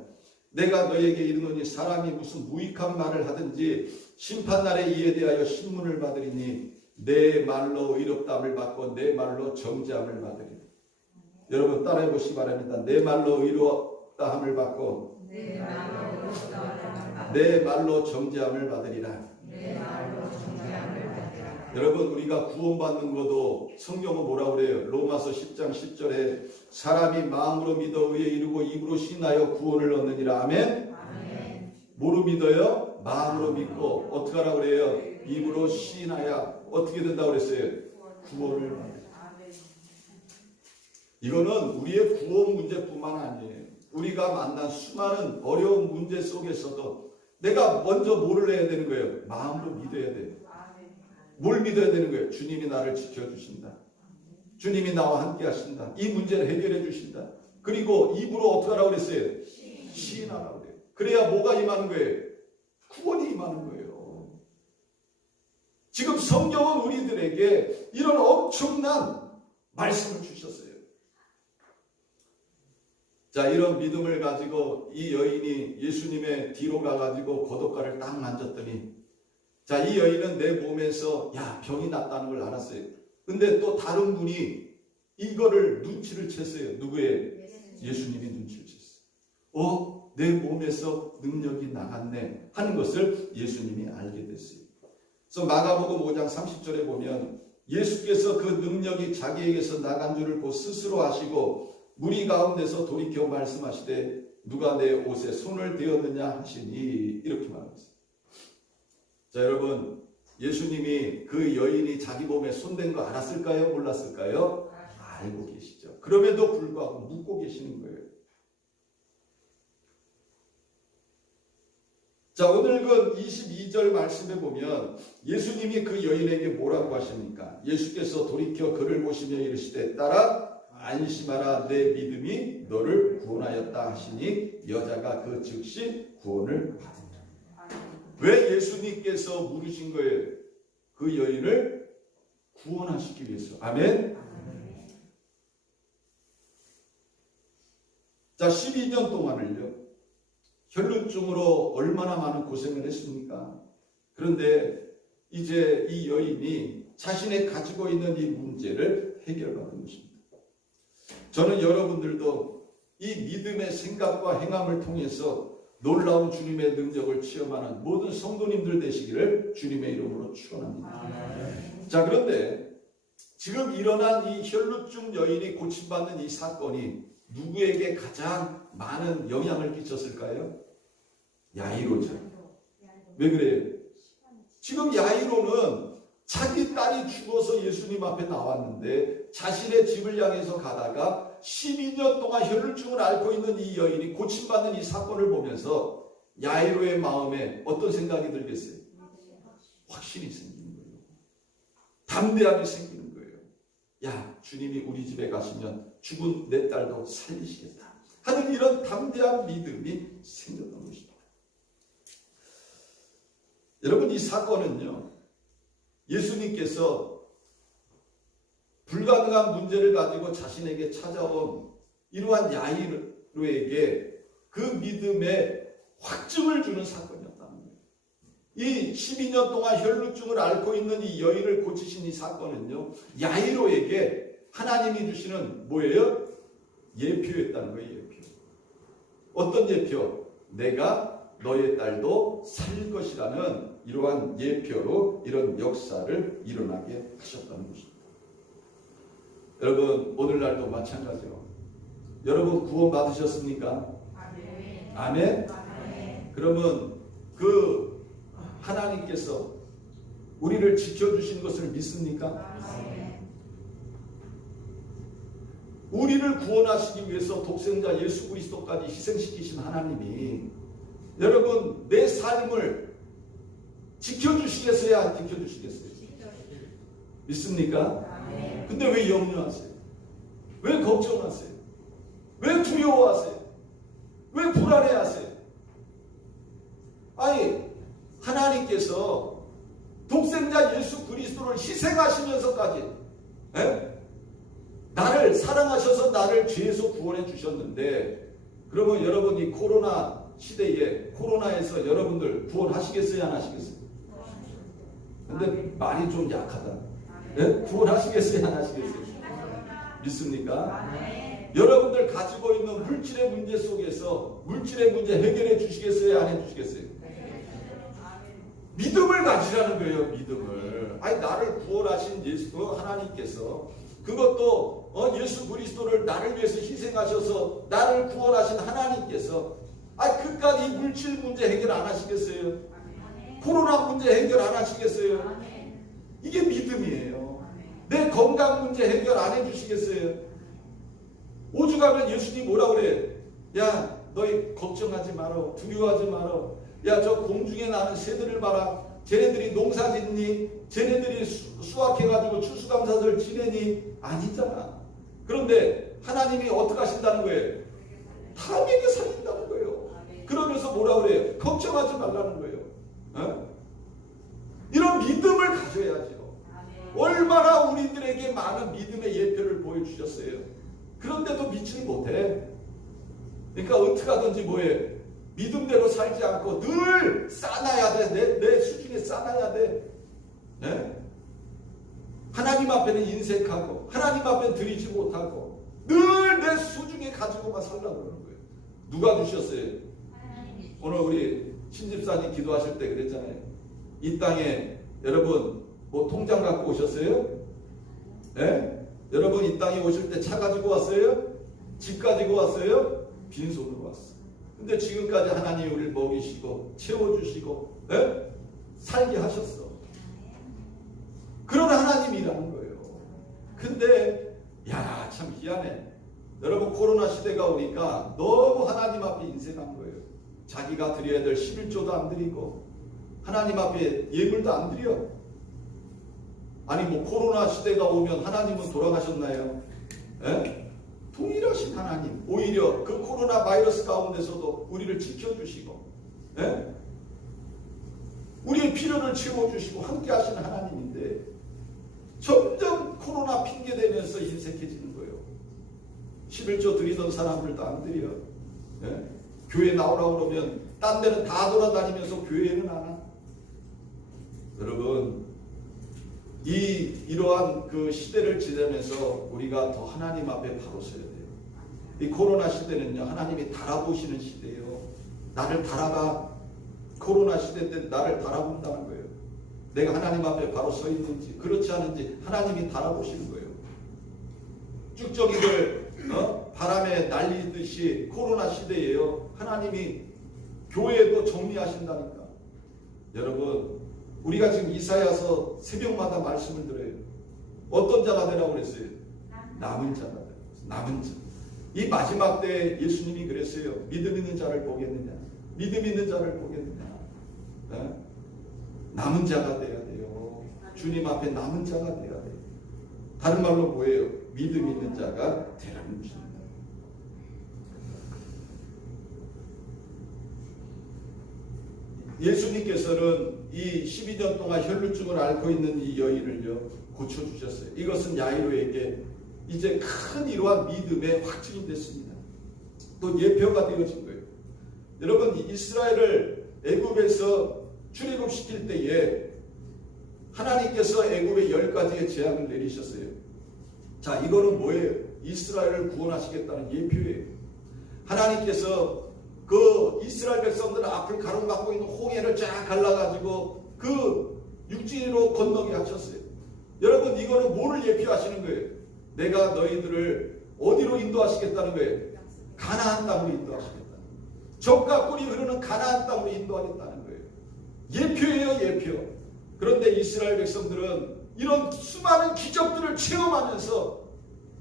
내가 너에게 이르노니 사람이 무슨 무익한 말을 하든지 심판날에 이에 대하여 신문을 받으리니 내 말로 의롭다함을 받고 내 말로 정죄함을 받으리라. 여러분 따라해 보시기 바랍니다. 내 말로 의롭다함을 받고 내 말로 정죄함을 받으리라. 내 말로 정죄함을 받으라. 여러분, 우리가 구원받는 것도 성경은 뭐라고 그래요? 로마서 10장 10절에 사람이 마음으로 믿어 의에 이르고 입으로 신하여 구원을 얻느니라. 아멘? 아멘. 뭐로 믿어요? 마음으로 믿고 어떻게 하라고 그래요? 입으로 신하여 어떻게 된다고 그랬어요? 구원을 받으라. 이거는 우리의 구원 문제뿐만 아니에요. 우리가 만난 수많은 어려운 문제 속에서도 내가 먼저 뭐를 해야 되는 거예요? 마음으로 믿어야 돼요. 뭘 믿어야 되는 거예요? 주님이 나를 지켜주신다. 주님이 나와 함께 하신다. 이 문제를 해결해 주신다. 그리고 입으로 어떻게 하라고 그랬어요? 시인하라고 그래요. 그래야 뭐가 임하는 거예요? 구원이 임하는 거예요. 지금 성경은 우리들에게 이런 엄청난 말씀을 주셨어요. 자, 이런 믿음을 가지고 이 여인이 예수님의 뒤로 가가지고 고독가를 딱 만졌더니, 자, 이 여인은 내 몸에서 병이 났다는 걸 알았어요. 근데 또 다른 분이 이거를 눈치를 챘어요. 누구의? 예수님이 눈치를 챘어요. 내 몸에서 능력이 나갔네 하는 것을 예수님이 알게 됐어요. 그래서 마가복음 5장 30절에 보면 예수께서 그 능력이 자기에게서 나간 줄을 곧 스스로 아시고 무리 가운데서 돌이켜 말씀하시되 누가 내 옷에 손을 대었느냐 하시니 이렇게 말했어요. 자, 여러분, 예수님이 그 여인이 자기 몸에 손댄 거 알았을까요? 몰랐을까요? 알고 계시죠. 그럼에도 불구하고 묻고 계시는 거예요. 자, 오늘 그 22절 말씀에 보면 예수님이 그 여인에게 뭐라고 하십니까? 예수께서 돌이켜 그를 보시며 이르시되 따라 안심하라, 내 믿음이 너를 구원하였다 하시니 여자가 그 즉시 구원을 받으니라. 왜 예수님께서 물으신 거예요? 그 여인을 구원하시기 위해서. 아멘? 자, 12년 동안을요, 혈루증으로 얼마나 많은 고생을 했습니까? 그런데 이제 이 여인이 자신의 가지고 있는 이 문제를 해결받은 것입니다. 저는 여러분들도 이 믿음의 생각과 행함을 통해서 놀라운 주님의 능력을 체험하는 모든 성도님들 되시기를 주님의 이름으로 축원합니다. 자, 그런데 지금 일어난 이 혈루증 여인이 고침받는 이 사건이 누구에게 가장 많은 영향을 끼쳤을까요? 야이로죠. 왜 그래요? 지금 야이로는 자기 딸이 죽어서 예수님 앞에 나왔는데 자신의 집을 향해서 가다가 12년 동안 혈루증을 앓고 있는 이 여인이 고침받는 이 사건을 보면서 야이로의 마음에 어떤 생각이 들겠어요? 확신이 생기는 거예요. 담대함이 생기는 거예요. 야, 주님이 우리 집에 가시면 죽은 내 딸도 살리시겠다 하는 이런 담대한 믿음이 생겼던 것입니다. 여러분, 이 사건은요, 예수님께서 불가능한 문제를 가지고 자신에게 찾아온 이러한 야이로에게 그 믿음의 확증을 주는 사건이었다는 거예요. 이 12년 동안 혈루증을 앓고 있는 이 여인을 고치신 이 사건은요, 야이로에게 하나님이 주시는 뭐예요? 예표였다는 거예요. 예표. 어떤 예표? 내가 너의 딸도 살릴 것이라는 이러한 예표로 이런 역사를 일어나게 하셨다는 것입니다. 여러분, 오늘날도 마찬가지로 여러분 구원 받으셨습니까? 아멘. 아멘? 아멘. 그러면 그 하나님께서 우리를 지켜주신 것을 믿습니까? 아멘. 우리를 구원하시기 위해서 독생자 예수 그리스도까지 희생시키신 하나님이 여러분 내 삶을 지켜주시겠어요? 안 지켜주시겠어요? 믿습니까? 아멘. 근데 왜 염려하세요? 왜 걱정하세요? 왜 두려워하세요? 왜 불안해하세요? 아니, 하나님께서 독생자 예수 그리스도를 희생하시면서까지 나를 사랑하셔서 나를 죄에서 구원해 주셨는데, 그러면 여러분이 코로나 시대에 코로나에서 여러분들 구원하시겠어요? 안 하시겠어요? 근데 말이 좀 약하다. 네? 구원하시겠어요? 안 하시겠어요? 믿습니까? 여러분들 가지고 있는 물질의 문제 속에서 물질의 문제 해결해 주시겠어요? 안 해주시겠어요? 믿음을 가지라는 거예요. 믿음을. 아니 나를 구원하신 예수 하나님께서 그것도 예수 그리스도를 나를 위해서 희생하셔서 나를 구원하신 하나님께서 그깟 이 물질 문제 해결 안 하시겠어요? 코로나 문제 해결 안 하시겠어요? 이게 믿음이에요. 내 건강 문제 해결 안 해주시겠어요? 오죽하면 예수님이 뭐라 그래? 야 너희 걱정하지 마라. 두려워하지 마라. 야 저 공중에 나는 새들을 봐라. 쟤네들이 농사 짓니? 쟤네들이 수확해가지고 추수감사절 지내니? 아니잖아. 그런데 하나님이 어떻게 하신다는 거예요? 다 먹여 살린다는 거예요. 그러면서 뭐라 그래요? 걱정하지 말라는 거예요. 이런 믿음을 가져야죠. 얼마나 우리들에게 많은 믿음의 예표를 보여주셨어요. 그런데도 믿지 못해. 그러니까 어떻게 하든지 뭐해? 믿음대로 살지 않고 늘 쌓아야 돼. 내 수준에 쌓아야 돼. 네? 하나님 앞에는 인색하고 하나님 앞에는 드리지 못하고 늘 내 수중에 가지고만 살라고 그러는 거예요. 누가 주셨어요? 오늘 우리 신집사님 기도하실 때 그랬잖아요. 이 땅에 여러분 뭐 통장 갖고 오셨어요? 네? 여러분 이 땅에 오실 때 차 가지고 왔어요? 집 가지고 왔어요? 빈손으로 왔어요. 근데 지금까지 하나님이 우리를 먹이시고 채워주시고 네? 살게 하셨어. 그런 하나님이라는 거예요. 근데 야 참 희한해. 여러분 코로나 시대가 오니까 너무 하나님 앞에 인색한 거예요. 자기가 드려야 될 11조도 안 드리고 하나님 앞에 예물도 안 드려. 아니 뭐 코로나 시대가 오면 하나님은 돌아가셨나요? 에? 동일하신 하나님, 오히려 그 코로나 바이러스 가운데서도 우리를 지켜주시고 에? 우리의 필요를 채워주시고 함께 하시는 하나님인데 점점 코로나 핑계대면서 인색해지는 거예요. 11조 드리던 사람들도 안 드려. 에? 교회 나오라고 그러면 딴 데는 다 돌아다니면서 교회는 안 와. 여러분 이러한 그 시대를 지내면서 우리가 더 하나님 앞에 바로 서야 돼요. 이 코로나 시대는요 하나님이 달아보시는 시대예요. 나를 달아가. 코로나 시대 때 나를 달아본다는 거예요. 내가 하나님 앞에 바로 서 있는지 그렇지 않은지 하나님이 달아보시는 거예요. 쭉정이를 바람에 날리듯이 코로나 시대예요. 하나님이 교회도 정리하신다니까. 여러분 우리가 지금 이사야서 새벽마다 말씀을 들어요. 어떤 자가 되라고 그랬어요? 남은 자가 되라고 그랬어요. 남은 자. 이 마지막 때 예수님이 그랬어요. 믿음 있는 자를 보겠느냐? 믿음 있는 자를 보겠느냐? 네? 남은 자가 돼야 돼요. 주님 앞에 남은 자가 돼야 돼요. 다른 말로 뭐예요? 믿음 있는 자가 되라는 것입니다. 예수님께서는 이 12년 동안 혈루증을 앓고 있는 이 여인을요 고쳐주셨어요. 이것은 야이로에게 이제 큰 이러한 믿음의 확증이 됐습니다. 또 예표가 되어진 거예요. 여러분 이스라엘을 애굽에서 출애굽시킬 때에 하나님께서 애굽에 10가지의 재앙을 내리셨어요. 자 이거는 뭐예요? 이스라엘을 구원하시겠다는 예표예요. 하나님께서 그 이스라엘 백성들 앞을 가로막고 있는 홍해를 쫙 갈라가지고 그 육지로 건너게 하셨어요. 여러분 이거는 뭐를 예표하시는 거예요? 내가 너희들을 어디로 인도하시겠다는 거예요? 가나안 땅으로 인도하시겠다. 젖과 꿀이 흐르는 가나안 땅으로 인도하겠다는 거예요. 예표예요, 예표. 그런데 이스라엘 백성들은 이런 수많은 기적들을 체험하면서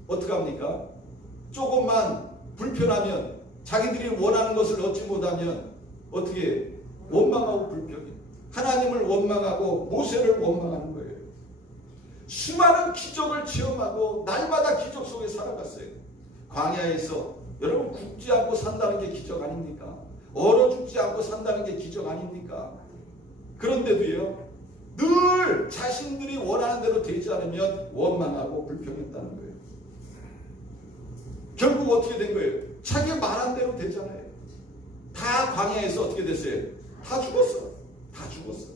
어떻게 합니까? 조금만 불편하면 자기들이 원하는 것을 얻지 못하면 어떻게 해요? 원망하고 불평해. 하나님을 원망하고 모세를 원망하는 거예요. 수많은 기적을 체험하고 날마다 기적 속에 살아갔어요. 광야에서 여러분 굶지 않고 산다는 게 기적 아닙니까? 얼어 죽지 않고 산다는 게 기적 아닙니까? 그런데도요 늘 자신들이 원하는 대로 되지 않으면 원망하고 불평했다는 거예요. 결국 어떻게 된 거예요? 자기 말한 대로 되잖아요. 다 광야에서 어떻게 됐어요? 다 죽었어. 다 죽었어.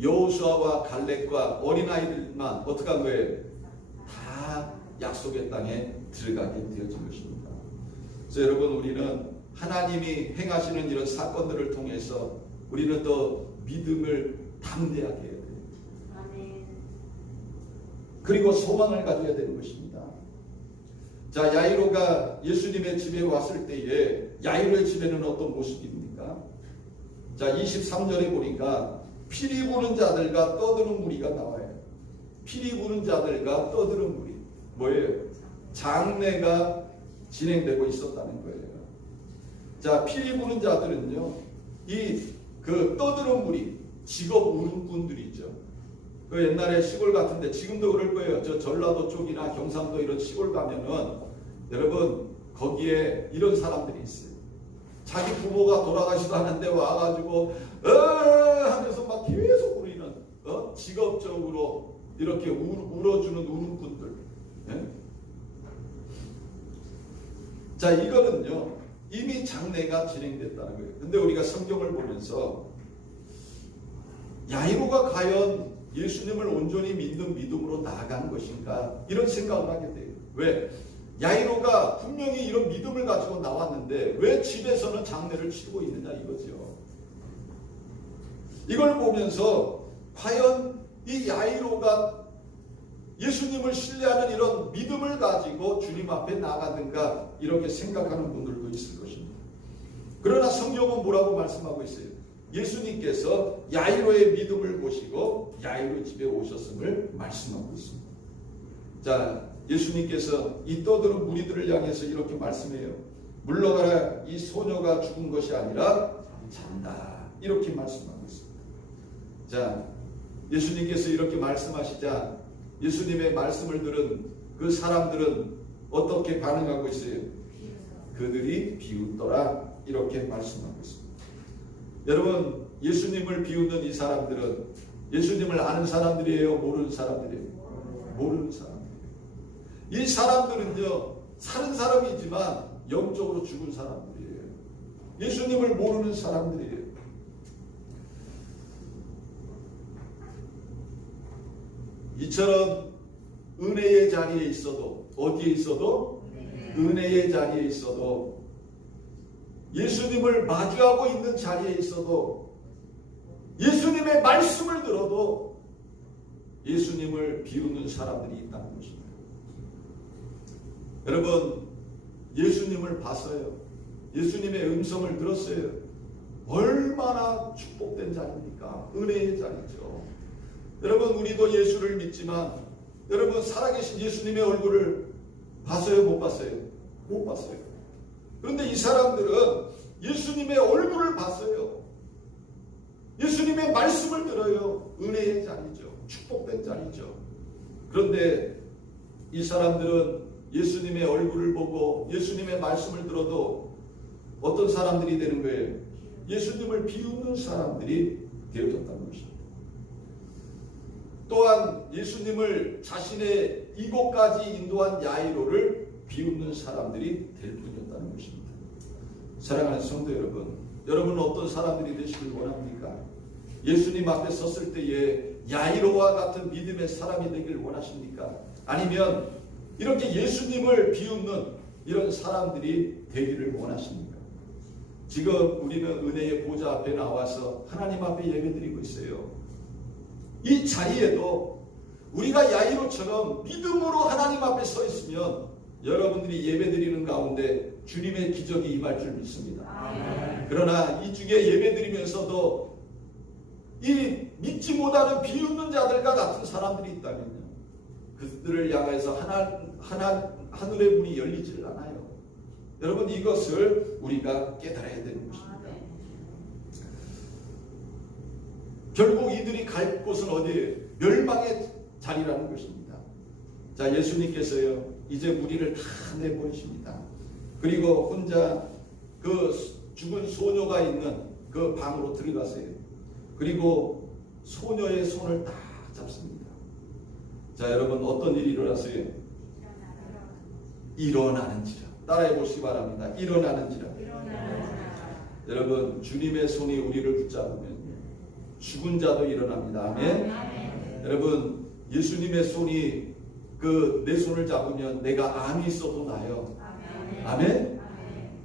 여호수아와 갈렙과 어린아이들만 어떻게 한 거예요? 다 약속의 땅에 들어가게 되어진 것입니다. 그래서 여러분 우리는 하나님이 행하시는 이런 사건들을 통해서 우리는 또 믿음을 담대하게 해야 돼요. 아멘. 그리고 소망을 가져야 되는 것입니다. 자, 야이로가 예수님의 집에 왔을 때에 야이로의 집에는 어떤 모습입니까? 자, 23절에 보니까 피리 부는 자들과 떠드는 무리가 나와요. 피리 부는 자들과 떠드는 무리. 뭐예요? 장례가 진행되고 있었다는 거예요. 자, 피리 부는 자들은요, 그 떠드는 무리, 직업 운운꾼들이죠. 그 옛날에 시골 같은데 지금도 그럴 거예요. 저 전라도 쪽이나 경상도 이런 시골 가면은 여러분 거기에 이런 사람들이 있어요. 자기 부모가 돌아가시도 하는데 와가지고 하면서 막 계속 우리는 직업적으로 이렇게 울어주는 운운꾼들. 예? 자, 이거는요 이미 장례가 진행됐다는 거예요. 근데 우리가 성경을 보면서 야이로가 과연 예수님을 온전히 믿는 믿음으로 나아간 것인가 이런 생각을 하게 돼요. 왜? 야이로가 분명히 이런 믿음을 가지고 나왔는데 왜 집에서는 장례를 치르고 있느냐 이거죠. 이걸 보면서 과연 이 야이로가 예수님을 신뢰하는 이런 믿음을 가지고 주님 앞에 나가든가 이렇게 생각하는 분들도 있을 것입니다. 그러나 성경은 뭐라고 말씀하고 있어요? 예수님께서 야이로의 믿음을 보시고 야이로 집에 오셨음을 말씀하고 있습니다. 자, 예수님께서 이 떠드는 무리들을 향해서 이렇게 말씀해요. 물러가라, 이 소녀가 죽은 것이 아니라 잔다. 이렇게 말씀하고 있습니다. 자, 예수님께서 이렇게 말씀하시자 예수님의 말씀을 들은 그 사람들은 어떻게 반응하고 있어요? 그들이 비웃더라. 이렇게 말씀하고 있습니다. 여러분, 예수님을 비웃는 이 사람들은 예수님을 아는 사람들이에요? 모르는 사람들이에요? 모르는 사람들이에요. 이 사람들은요, 사는 사람이지만 영적으로 죽은 사람들이에요. 예수님을 모르는 사람들이에요. 이처럼 은혜의 자리에 있어도, 어디에 있어도? 은혜의 자리에 있어도, 예수님을 마주하고 있는 자리에 있어도, 예수님의 말씀을 들어도 예수님을 비웃는 사람들이 있다는 것입니다. 여러분, 예수님을 봤어요. 예수님의 음성을 들었어요. 얼마나 축복된 자리입니까? 은혜의 자리죠. 여러분, 우리도 예수를 믿지만 여러분 살아계신 예수님의 얼굴을 봤어요? 못 봤어요? 못 봤어요. 그런데 이 사람들은 예수님의 얼굴을 봤어요. 예수님의 말씀을 들어요. 은혜의 자리죠. 축복된 자리죠. 그런데 이 사람들은 예수님의 얼굴을 보고 예수님의 말씀을 들어도 어떤 사람들이 되는 거예요? 예수님을 비웃는 사람들이 되어졌다는 것입니다. 또한 예수님을 자신의 이곳까지 인도한 야이로를 비웃는 사람들이 될 뿐이었다는 것입니다. 사랑하는 성도 여러분, 여러분은 어떤 사람들이 되시길 원합니까? 예수님 앞에 섰을 때에 야이로와 같은 믿음의 사람이 되길 원하십니까? 아니면 이렇게 예수님을 비웃는 이런 사람들이 되기를 원하십니까? 지금 우리는 은혜의 보좌 앞에 나와서 하나님 앞에 예배드리고 있어요. 이 자리에도 우리가 야이로처럼 믿음으로 하나님 앞에 서 있으면 여러분들이 예배드리는 가운데 주님의 기적이 임할 줄 믿습니다. 아멘. 그러나 이 중에 예배드리면서도 이 믿지 못하는 비웃는 자들과 같은 사람들이 있다면요, 그들을 향해서 하늘의 문이 열리지를 않아요. 여러분, 이것을 우리가 깨달아야 되는 것입니다. 결국 이들이 갈 곳은 어디예요? 멸망의 자리라는 것입니다. 자, 예수님께서요 이제 무리를 다 내보내십니다. 그리고 혼자 그 죽은 소녀가 있는 그 방으로 들어가세요. 그리고 소녀의 손을 딱 잡습니다. 자, 여러분, 어떤 일이 일어났어요? 일어나는지라. 따라해 보시기 바랍니다. 일어나는지라. 여러분, 주님의 손이 우리를 붙잡으면 죽은 자도 일어납니다. 아멘. 아멘. 여러분, 예수님의 손이 내 손을 잡으면 내가 암이 있어도 나요. 아멘. 아멘. 아멘.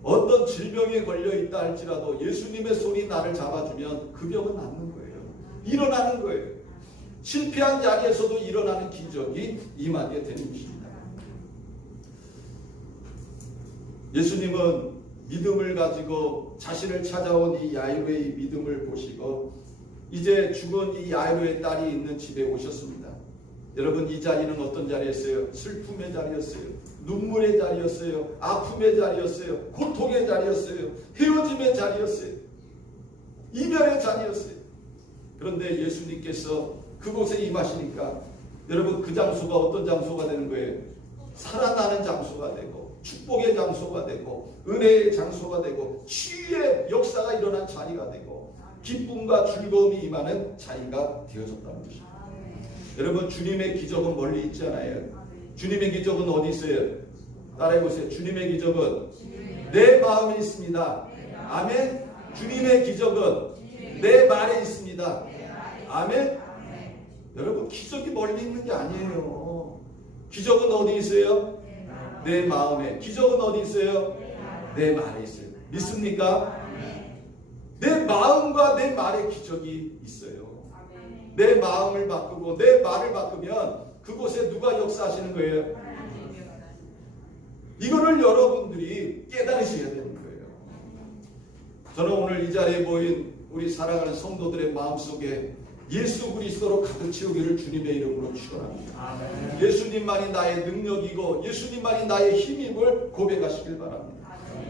어떤 질병에 걸려 있다 할지라도 예수님의 손이 나를 잡아주면 그 병은 낫는 거예요. 일어나는 거예요. 실패한 자리에서도 일어나는 기적이 임하게 되는 것입니다. 예수님은 믿음을 가지고 자신을 찾아온 이 야이로의 믿음을 보시고 이제 죽은 이 야이로의 딸이 있는 집에 오셨습니다. 여러분, 이 자리는 어떤 자리였어요? 슬픔의 자리였어요. 눈물의 자리였어요. 아픔의 자리였어요. 고통의 자리였어요. 헤어짐의 자리였어요. 이별의 자리였어요. 그런데 예수님께서 그곳에 임하시니까 여러분, 그 장소가 어떤 장소가 되는 거예요? 살아나는 장소가 되고 축복의 장소가 되고 은혜의 장소가 되고 치유의 역사가 일어난 자리가 되고 기쁨과 즐거움이 임하는 자리가 되어졌다는 것입니다. 여러분, 주님의 기적은 멀리 있지 않아요. 주님의 기적은 어디 있어요? 따라해보세요. 주님의 기적은 내 마음에 있습니다. 아멘. 주님의 기적은 내 말에 있습니다. 아멘. 여러분, 기적이 멀리 있는 게 아니에요. 기적은 어디 있어요? 내 마음에. 기적은 어디 있어요? 내 말에 있어요. 믿습니까? 내 마음과 내 말에 기적이 있어요. 내 마음을 바꾸고 내 말을 바꾸면 그곳에 누가 역사하시는 거예요? 이거를 여러분들이 깨달으셔야 되는 거예요. 저는 오늘 이 자리에 모인 우리 사랑하는 성도들의 마음속에 예수 그리스도로 가득 채우기를 주님의 이름으로 축원합니다. 예수님만이 나의 능력이고 예수님만이 나의 힘임을 고백하시길 바랍니다.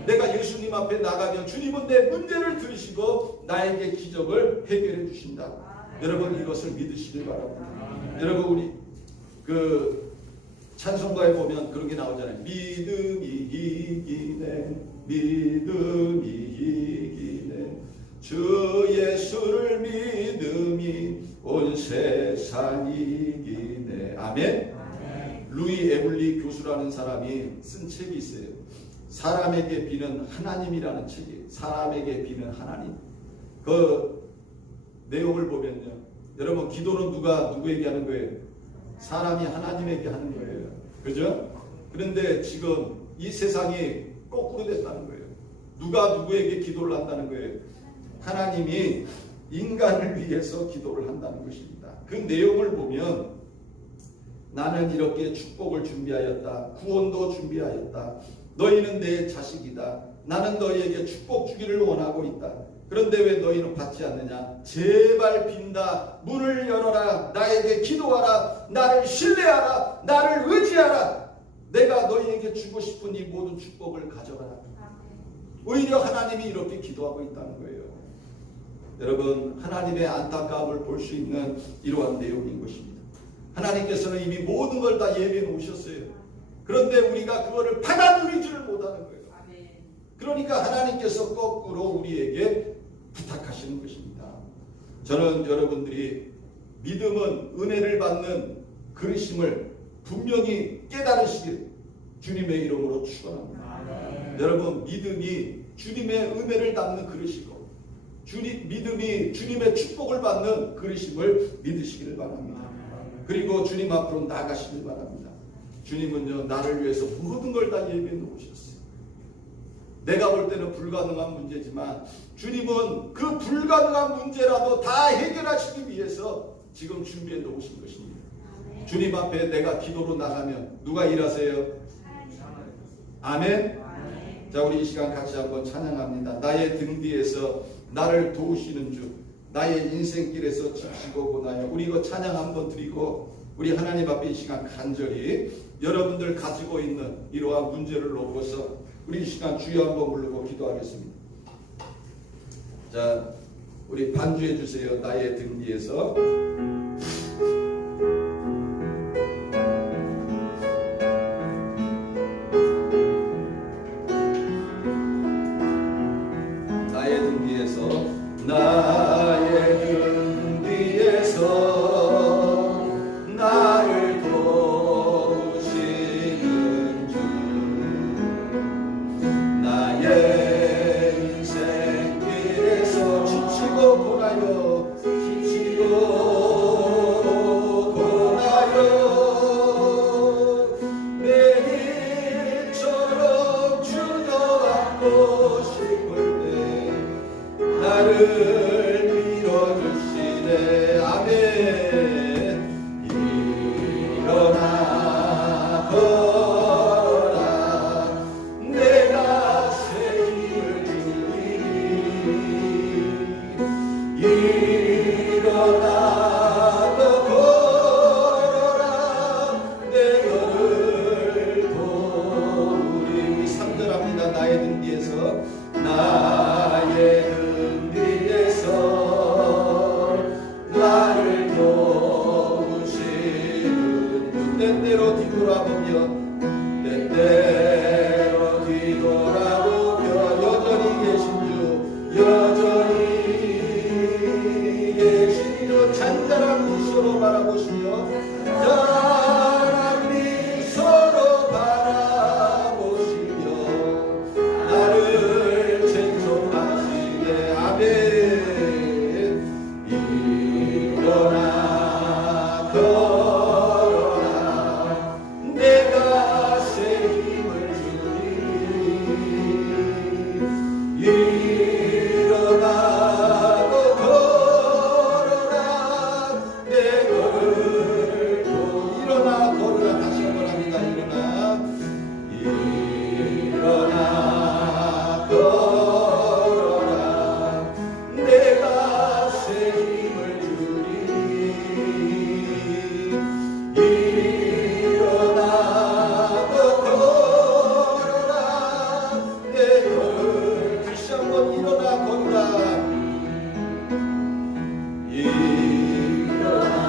내가 예수님 앞에 나가면 주님은 내 문제를 들으시고 나에게 기적을 해결해 주신다. 여러분, 이것을 믿으시길 바랍니다. 여러분, 우리 그 찬송가에 보면 그런 게 나오잖아요. 믿음이 이기네, 믿음이 이기네, 주 예수를 믿음이 온 세상 이기네. 아멘. 루이 에블리 교수라는 사람이 쓴 책이 있어요. 사람에게 비는 하나님이라는 책이에요. 사람에게 비는 하나님. 그 내용을 보면요, 여러분, 기도는 누가 누구에게 하는 거예요? 사람이 하나님에게 하는 거예요. 그죠? 그런데 지금 이 세상이 거꾸로 됐다는 거예요. 누가 누구에게 기도를 한다는 거예요? 하나님이 인간을 위해서 기도를 한다는 것입니다. 그 내용을 보면 나는 이렇게 축복을 준비하였다. 구원도 준비하였다. 너희는 내 자식이다. 나는 너희에게 축복 주기를 원하고 있다. 그런데 왜 너희는 받지 않느냐? 제발 빈다. 문을 열어라. 나에게 기도하라. 나를 신뢰하라. 나를 의지하라. 내가 너희에게 주고 싶은 이 모든 축복을 가져가라. 오히려 하나님이 이렇게 기도하고 있다는 거예요. 여러분, 하나님의 안타까움을 볼 수 있는 이러한 내용인 것입니다. 하나님께서는 이미 모든 걸 다 예비해 놓으셨어요. 그런데 우리가 그거를 받아 누리지를 못하는 거예요. 그러니까 하나님께서 거꾸로 우리에게 부탁하시는 것입니다. 저는 여러분들이 믿음은 은혜를 받는 그릇임을 분명히 깨달으시길 주님의 이름으로 축원합니다. 여러분, 믿음이 주님의 은혜를 담는 그릇이고 믿음이 주님의 축복을 받는 그릇임을 믿으시기를 바랍니다. 그리고 주님 앞으로 나가시길 바랍니다. 주님은요, 나를 위해서 모든 걸 다 예비해 놓으셨어요. 내가 볼 때는 불가능한 문제지만 주님은 그 불가능한 문제라도 다 해결하시기 위해서 지금 준비해 놓으신 것입니다. 주님 앞에 내가 기도로 나가면 누가 일하세요? 아멘. 자, 우리 이 시간 같이 한번 찬양합니다. 나의 등 뒤에서 나를 도우시는 주, 나의 인생길에서 지치고 보나요. 우리 이거 찬양 한번 드리고 우리 하나님 앞에 이 시간 간절히 여러분들 가지고 있는 이러한 문제를 놓고서 우리 이 시간 주여 한번 부르고 기도하겠습니다. 자, 우리 반주해 주세요. 나의 등 뒤에서. 나의 등 뒤에서, 나의 등 뒤에서 나를 도우시는 주, 나의 인생길에서 지치고 보나요, 지치고 하시며 때때로 뒤돌아보며 여전히 계신 주 잔잔한 미소로 바라보시며 잔잔한 미소로 바라보시며 나를 쟁송하시네. 아멘. 일어나 걸어라 내가 새 힘을 주리. 일어나고 걸어라 내 걸음도. 일어나 걸어라. 다시 한번 합니다. 일어나 걸어라 내가 새 힘을 주리. 일어나고 걸어라 내 걸음. 다시 한번 일어나 걸어라. 일어나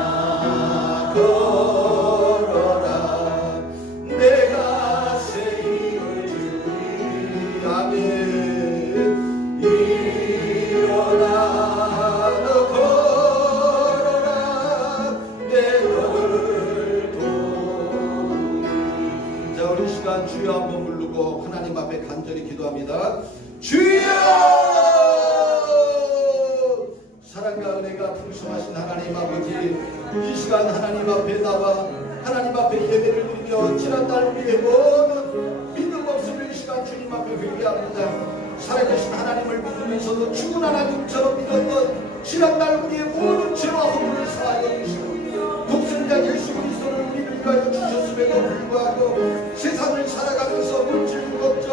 걸어라 내가 새 힘을 주리. 아멘. 일어나 걸어라 내 걸음도. 자, 우리 시간 주여 한번 부르고 하나님 앞에 간절히 기도합니다. 주여! 사랑과 은혜가 풍성하신 하나님 아버지, 이 시간 하나님 앞에 나와 하나님 앞에 예배를 드리며 지난날 우리의 모든 믿음 없음을 이 시간 주님 앞에 회개합니다. 살아계신 하나님을 믿으면서도 죽은 하나님처럼 믿었던 지난날 우리의 모든 죄와 허물을 사하여 주시고 독생자 예수 그리스도를 우리를 위하여 주셨음에도 불구하고 세상을 살아가면서 물질 걱정,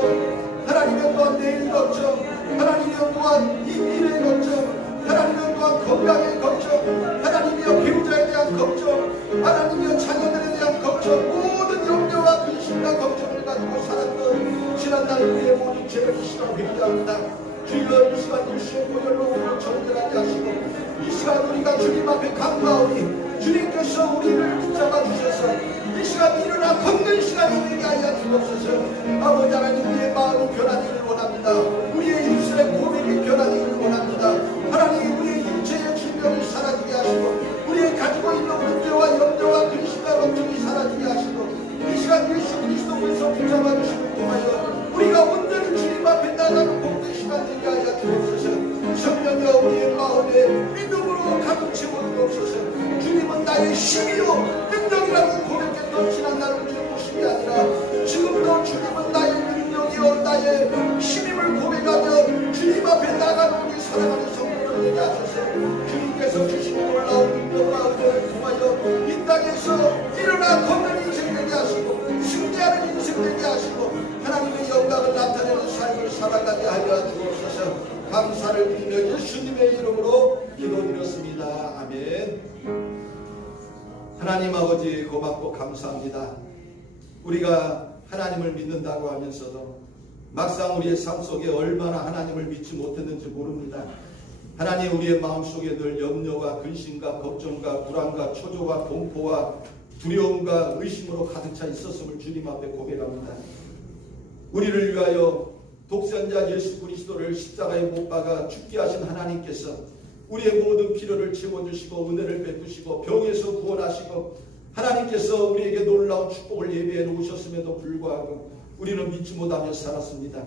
하나님은 또한 내일 걱정, 하나님은 또한 이 미래 걱정, 하나님은 또한 건강의 걱정, 하나님이여 배우자에 대한 걱정, 하나님이여 자녀들에 대한 걱정, 모든 염려와 근심과 걱정을 가지고 살았던 지난날 우리의 모든 죄를 이 시간 회개합니다. 주여 이 시간 일시의 고열로 우리를 정결하게 하시고 이 시간 우리가 주님 앞에 간구하오니 주님께서 우리를 붙잡아 주셔서 이 시간 일어나 걷는 시간이 되게 하여 주옵소서. 아버지 하나님 우리의 마음이 변하기를 원합니다. 우리의 입술의 고백이 변하기를 원합니다. 하나님 우리의 일체의 질병이 사라지게 하시고 우리의 가지고 있는 문제와 염려와 근심과 걱정이 사라지게 하시고 이 시간 예수 그리스도께서 붙잡아 주시는 통하여 우리가 온전히 주님 앞에 나가는 복된 시간 되게 하여 주옵소서. 성령여 우리의 마음에 믿음으로 가득 채워 주옵소서. 주님은 나의 힘이요 능력이라고 고백했던 지난날 우리의 모습이 아니라 지금도 주님은 나의 능력이요 나의 힘임을 고백하며 주님 앞에 나가는 우리 사랑하는 성도들 되게 하소서. 주님께서 주신 놀라운 능력과 은혜를 통하여 이 땅에서 일어나 걷는 인생 되게 하시고 승리하는 인생 되게 하시고 하나님의 영광을 나타내는 삶을 살아가게 하여 주옵소서. 감사를 드리며 예수님의 이름으로 기도드렸습니다. 아멘. 하나님 아버지 고맙고 감사합니다. 우리가 하나님을 믿는다고 하면서도 막상 우리의 삶 속에 얼마나 하나님을 믿지 못했는지 모릅니다. 하나님 우리의 마음속에 늘 염려와 근심과 걱정과 불안과 초조와 공포와 두려움과 의심으로 가득 차 있었음을 주님 앞에 고백합니다. 우리를 위하여 독생자 예수 그리스도를 십자가에 못 박아 죽게 하신 하나님께서 우리의 모든 필요를 채워주시고 은혜를 베푸시고 병에서 구원하시고 하나님께서 우리에게 놀라운 축복을 예비해 놓으셨음에도 불구하고 우리는 믿지 못하며 살았습니다.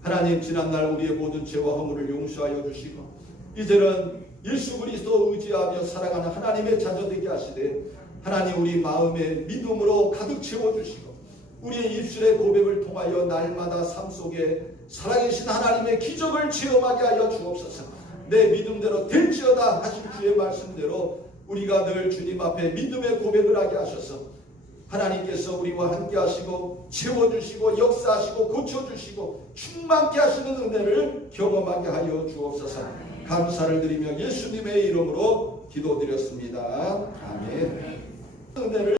하나님 지난날 우리의 모든 죄와 허물을 용서하여 주시고 이제는 예수 그리스도 의지하며 살아가는 하나님의 자녀 되게 하시되 하나님 우리 마음에 믿음으로 가득 채워주시고 우리의 입술의 고백을 통하여 날마다 삶 속에 살아계신 하나님의 기적을 체험하게 하여 주옵소서. 내 믿음대로 될지어다 하신 주의 말씀대로 우리가 늘 주님 앞에 믿음의 고백을 하게 하셔서 하나님께서 우리와 함께 하시고 채워주시고 역사하시고 고쳐주시고 충만케 하시는 은혜를 경험하게 하여 주옵소서. 감사를 드리며 예수님의 이름으로 기도드렸습니다. 아멘. 은혜를